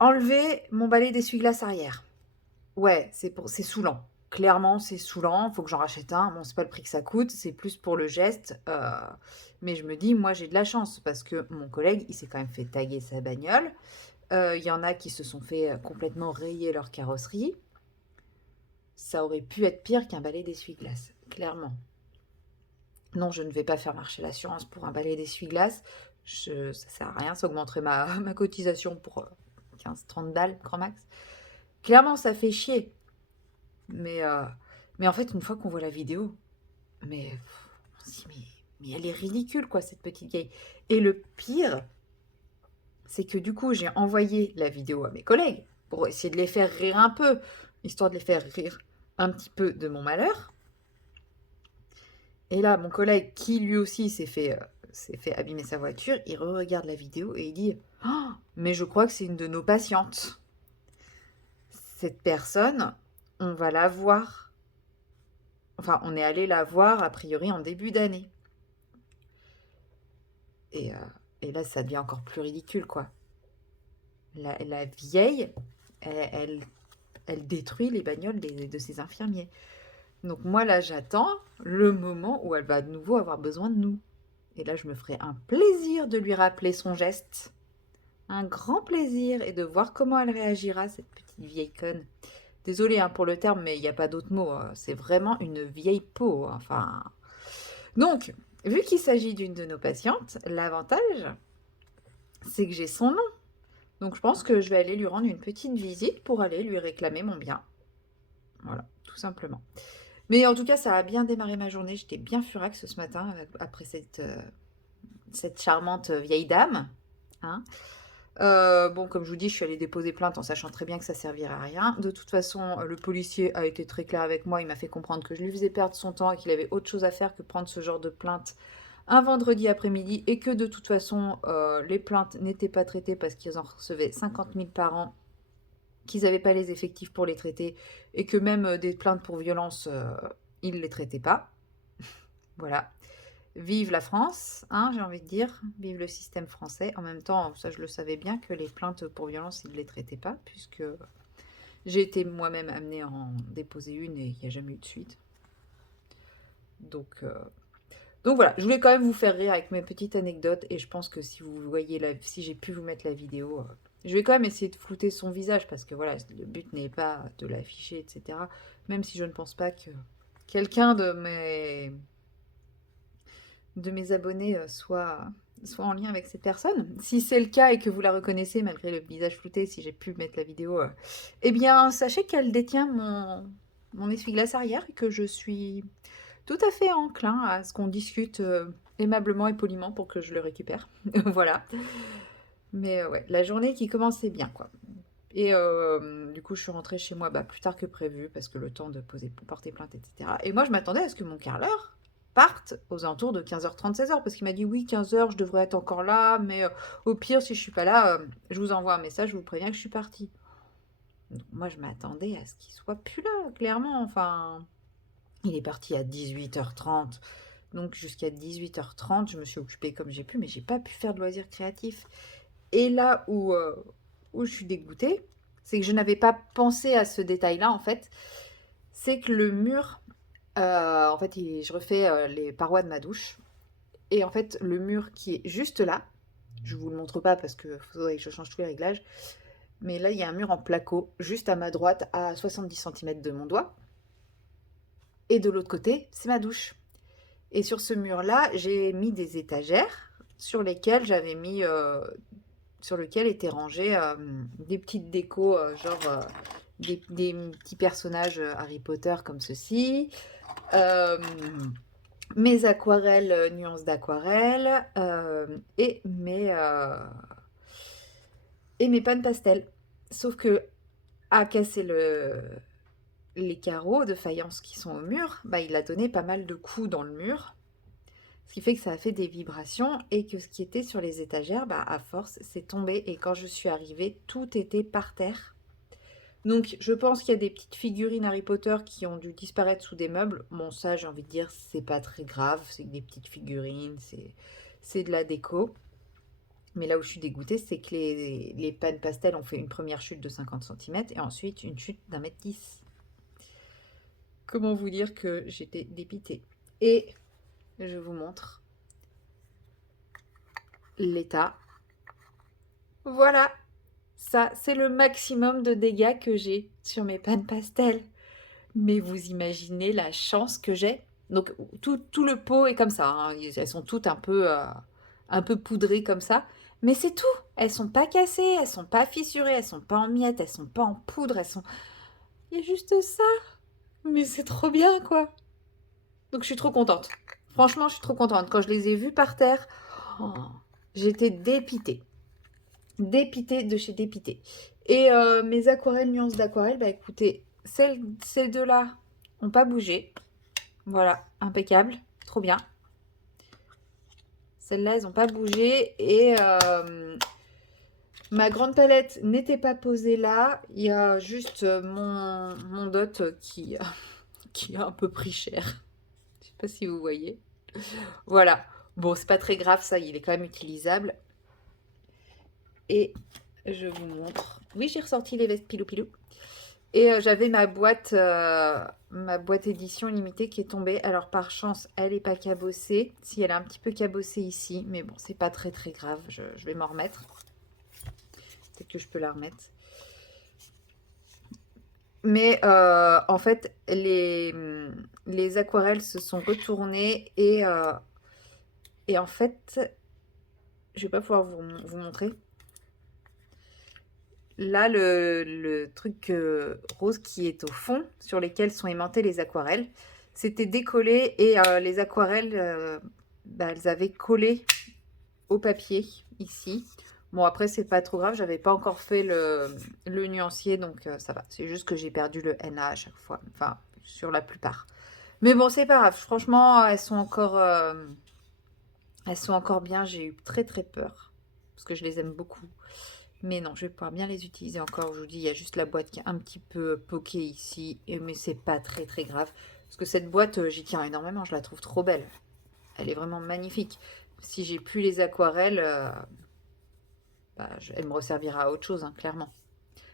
enlever mon balai d'essuie-glace arrière. Ouais, c'est saoulant. Clairement, c'est saoulant. Faut que j'en rachète un. Bon, c'est pas le prix que ça coûte, c'est plus pour le geste. Mais je me dis, moi, j'ai de la chance parce que mon collègue, il s'est quand même fait taguer sa bagnole. Il y en a qui se sont fait complètement rayer leur carrosserie. Ça aurait pu être pire qu'un balai d'essuie-glace, clairement. Non, je ne vais pas faire marcher l'assurance pour un balai d'essuie-glace. Ça sert à rien, ça augmenterait ma cotisation pour 15-30 balles, grand max. Clairement, ça fait chier. Mais en fait, une fois qu'on voit la vidéo, on se dit, mais elle est ridicule, quoi, cette petite vieille. Et le pire, c'est que du coup, j'ai envoyé la vidéo à mes collègues pour essayer de les faire rire un peu, histoire de les faire rire un petit peu de mon malheur. Et là, mon collègue, qui lui aussi s'est fait abîmer sa voiture, il regarde la vidéo et il dit « Oh, mais je crois que c'est une de nos patientes. Cette personne, on va la voir. Enfin, on est allé la voir, a priori, en début d'année. » Et là, ça devient encore plus ridicule, quoi. La vieille, elle détruit les bagnoles de ses infirmiers. Donc moi, là, j'attends le moment où elle va de nouveau avoir besoin de nous. Et là, je me ferai un plaisir de lui rappeler son geste. Un grand plaisir. Et de voir comment elle réagira, cette petite vieille conne. Désolée hein, pour le terme, mais il n'y a pas d'autre mot. C'est vraiment une vieille peau. Enfin. Donc, vu qu'il s'agit d'une de nos patientes, l'avantage, c'est que j'ai son nom. Donc je pense que je vais aller lui rendre une petite visite pour aller lui réclamer mon bien. Voilà, tout simplement. Mais en tout cas, ça a bien démarré ma journée. J'étais bien furax ce matin après cette charmante vieille dame. Hein. Bon, comme je vous dis, je suis allée déposer plainte en sachant très bien que ça servirait à rien. De toute façon, le policier a été très clair avec moi. Il m'a fait comprendre que je lui faisais perdre son temps et qu'il avait autre chose à faire que prendre ce genre de plainte un vendredi après-midi et que de toute façon, les plaintes n'étaient pas traitées parce qu'ils en recevaient 50 000 par an, qu'ils n'avaient pas les effectifs pour les traiter et que même des plaintes pour violence, ils ne les traitaient pas. Voilà. Vive la France, hein, j'ai envie de dire. Vive le système français. En même temps, ça je le savais bien que les plaintes pour violence, ils ne les traitaient pas puisque j'ai été moi-même amenée à en déposer une et il n'y a jamais eu de suite. Donc voilà, je voulais quand même vous faire rire avec mes petites anecdotes et je pense que si vous voyez si j'ai pu vous mettre la vidéo, je vais quand même essayer de flouter son visage parce que voilà, le but n'est pas de l'afficher, etc. Même si je ne pense pas que quelqu'un de mes abonnés soit en lien avec cette personne. Si c'est le cas et que vous la reconnaissez malgré le visage flouté, si j'ai pu mettre la vidéo, eh bien sachez qu'elle détient mon essuie-glace arrière et que je suis tout à fait enclin à ce qu'on discute aimablement et poliment pour que je le récupère. Voilà. Mais ouais, la journée qui commençait bien, quoi. Et du coup, je suis rentrée chez moi plus tard que prévu parce que le temps de porter plainte, etc. Et moi, je m'attendais à ce que mon carreleur parte aux alentours de 15h30, 16h parce qu'il m'a dit oui, 15h, je devrais être encore là, mais au pire, si je suis pas là, je vous envoie un message, je vous préviens que je suis partie. Donc, moi, je m'attendais à ce qu'il soit plus là, clairement. Enfin, il est parti à 18h30. Donc, jusqu'à 18h30, je me suis occupée comme j'ai pu, mais j'ai pas pu faire de loisirs créatifs. Et là où je suis dégoûtée, c'est que je n'avais pas pensé à ce détail-là, en fait. C'est que le mur, en fait, je refais les parois de ma douche. Et en fait, le mur qui est juste là, je vous le montre pas parce que faudrait que je change tous les réglages, mais là, il y a un mur en placo, juste à ma droite, à 70 cm de mon doigt. Et de l'autre côté, c'est ma douche. Et sur ce mur-là, j'ai mis des étagères sur lesquelles j'avais mis sur lequel étaient rangés des petites décos, des petits personnages Harry Potter comme ceci, euh, mes aquarelles, nuances d'aquarelle, et mes pannes pastel. Sauf que à casser les carreaux de faïence qui sont au mur, il a donné pas mal de coups dans le mur. Ce qui fait que ça a fait des vibrations et que ce qui était sur les étagères, à force, c'est tombé. Et quand je suis arrivée, tout était par terre. Donc, je pense qu'il y a des petites figurines Harry Potter qui ont dû disparaître sous des meubles. Bon, ça, j'ai envie de dire, c'est pas très grave. C'est que des petites figurines, c'est de la déco. Mais là où je suis dégoûtée, c'est que les pannes pastel ont fait une première chute de 50 cm et ensuite une chute d'1,10 m. Comment vous dire que j'étais dépitée. Et je vous montre l'état. Voilà, ça, c'est le maximum de dégâts que j'ai sur mes pannes pastel. Mais vous imaginez la chance que j'ai. Donc, tout le pot est comme ça, hein. Elles sont toutes un peu poudrées comme ça. Mais c'est tout. Elles sont pas cassées, elles sont pas fissurées, elles sont pas en miettes, elles sont pas en poudre, elles sont... Il y a juste ça. Mais c'est trop bien, quoi. Donc, je suis trop contente. Franchement, je suis trop contente. Quand je les ai vues par terre, oh, j'étais dépitée. Dépité de chez dépité. Et mes aquarelles, nuances d'aquarelle, écoutez, ces deux-là n'ont pas bougé. Voilà, impeccable, trop bien. Celles-là, elles n'ont pas bougé. Et ma grande palette n'était pas posée là. Il y a juste mon dot qui a un peu pris cher. Je sais pas si vous voyez. Voilà. Bon, c'est pas très grave, ça, il est quand même utilisable. Et je vous montre. Oui, j'ai ressorti les vestes pilou pilou. Et j'avais ma boîte édition limitée qui est tombée. Alors par chance, elle n'est pas cabossée. Si, elle est un petit peu cabossée ici. Mais bon, c'est pas très très grave. Je vais m'en remettre. Peut-être que je peux la remettre. Mais en fait, les aquarelles se sont retournées. Et en fait, je vais pas pouvoir vous montrer. Là, le truc rose qui est au fond, sur lesquels sont aimantées les aquarelles, c'était décollé et les aquarelles, elles avaient collé au papier, ici. Bon, après, c'est pas trop grave, j'avais pas encore fait le nuancier, donc ça va. C'est juste que j'ai perdu le NA à chaque fois, enfin, sur la plupart. Mais bon, c'est pas grave, franchement, elles sont encore bien, j'ai eu très très peur, parce que je les aime beaucoup. Mais non, je vais pouvoir bien les utiliser encore. Je vous dis, il y a juste la boîte qui est un petit peu poquée ici. Mais c'est pas très très grave. Parce que cette boîte, j'y tiens énormément. Je la trouve trop belle. Elle est vraiment magnifique. Si j'ai plus les aquarelles, elle me resservira à autre chose, hein, clairement.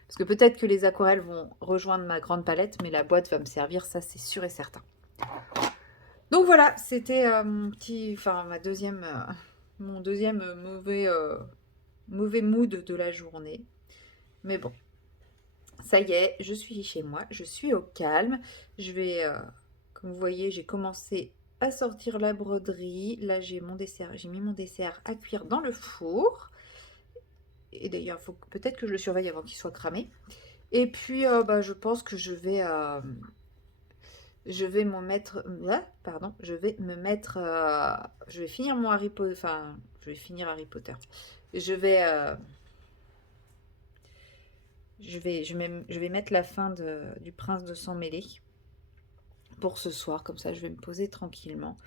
Parce que peut-être que les aquarelles vont rejoindre ma grande palette. Mais la boîte va me servir, ça c'est sûr et certain. Donc voilà, c'était mon deuxième mauvais mood de la journée. Mais bon, ça y est, je suis chez moi, je suis au calme. Je vais, comme vous voyez, j'ai commencé à sortir la broderie. Là, j'ai mis mon dessert à cuire dans le four. Et d'ailleurs, il faut peut-être que je le surveille avant qu'il soit cramé. Et puis, je pense que je vais me mettre, je vais finir mon Harry Potter, enfin, je vais finir Harry Potter. Je vais je vais mettre la fin du Prince de Sang Mêlé pour ce soir, comme ça je vais me poser tranquillement.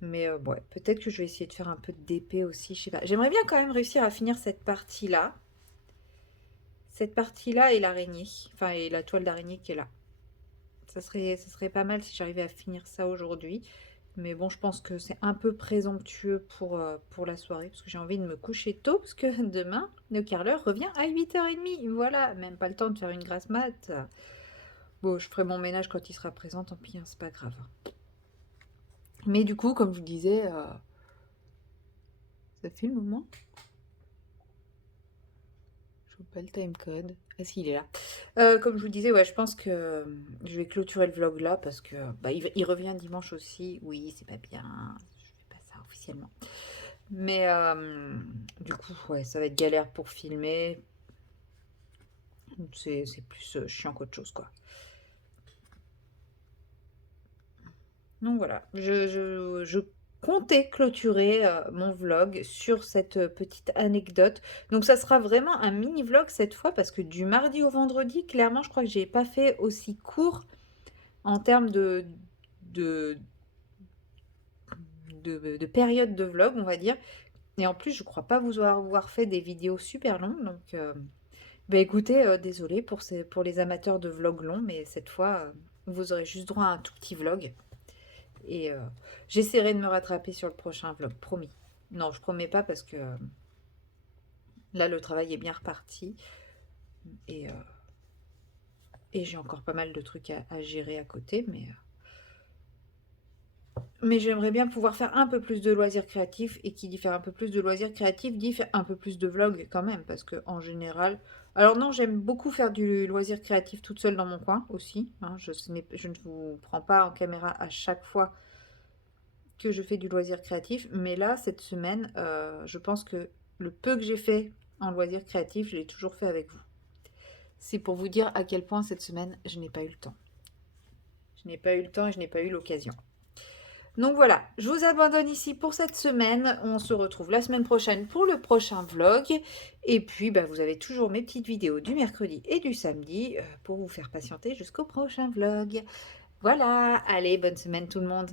Mais ouais, peut-être que je vais essayer de faire un peu d'épée aussi, je sais pas. J'aimerais bien quand même réussir à finir cette partie-là. Cette partie-là et l'araignée, enfin et la toile d'araignée qui est là. Ça serait pas mal si j'arrivais à finir ça aujourd'hui. Mais bon, je pense que c'est un peu présomptueux pour la soirée, parce que j'ai envie de me coucher tôt, parce que demain, le carreleur revient à 8h30. Voilà, même pas le temps de faire une grasse mat. Bon, je ferai mon ménage quand il sera présent, tant pis, hein, c'est pas grave. Mais du coup, comme je vous disais, ça fait le moment. Je vois pas le timecode. Ah si, il est là. Comme je vous disais, ouais, je pense que je vais clôturer le vlog là parce que bah, il revient dimanche aussi. Oui, c'est pas bien. Je fais pas ça officiellement. Mais du coup, ouais, ça va être galère pour filmer. C'est plus chiant qu'autre chose, quoi. Donc voilà, je comptais clôturer mon vlog sur cette petite anecdote. Donc ça sera vraiment un mini vlog cette fois parce que du mardi au vendredi, clairement, je crois que j'ai pas fait aussi court en termes de, de période de vlog, on va dire. Et en plus, je crois pas vous avoir fait des vidéos super longues. Donc, bah écoutez, désolé pour les amateurs de vlogs longs, mais cette fois, vous aurez juste droit à un tout petit vlog. Et j'essaierai de me rattraper sur le prochain vlog, promis. Non, je promets pas parce que là, le travail est bien reparti. Et, et j'ai encore pas mal de trucs à gérer à côté. Mais j'aimerais bien pouvoir faire un peu plus de loisirs créatifs. Et qui dit faire un peu plus de loisirs créatifs dit faire un peu plus de vlogs quand même. Parce que en général... Alors non, j'aime beaucoup faire du loisir créatif toute seule dans mon coin aussi. Hein. Je ne vous prends pas en caméra à chaque fois que je fais du loisir créatif, mais là, cette semaine, je pense que le peu que j'ai fait en loisir créatif, je l'ai toujours fait avec vous. C'est pour vous dire à quel point cette semaine, je n'ai pas eu le temps. Je n'ai pas eu le temps et je n'ai pas eu l'occasion. Donc voilà, je vous abandonne ici pour cette semaine. On se retrouve la semaine prochaine pour le prochain vlog. Et puis, bah, vous avez toujours mes petites vidéos du mercredi et du samedi pour vous faire patienter jusqu'au prochain vlog. Voilà, allez, bonne semaine tout le monde.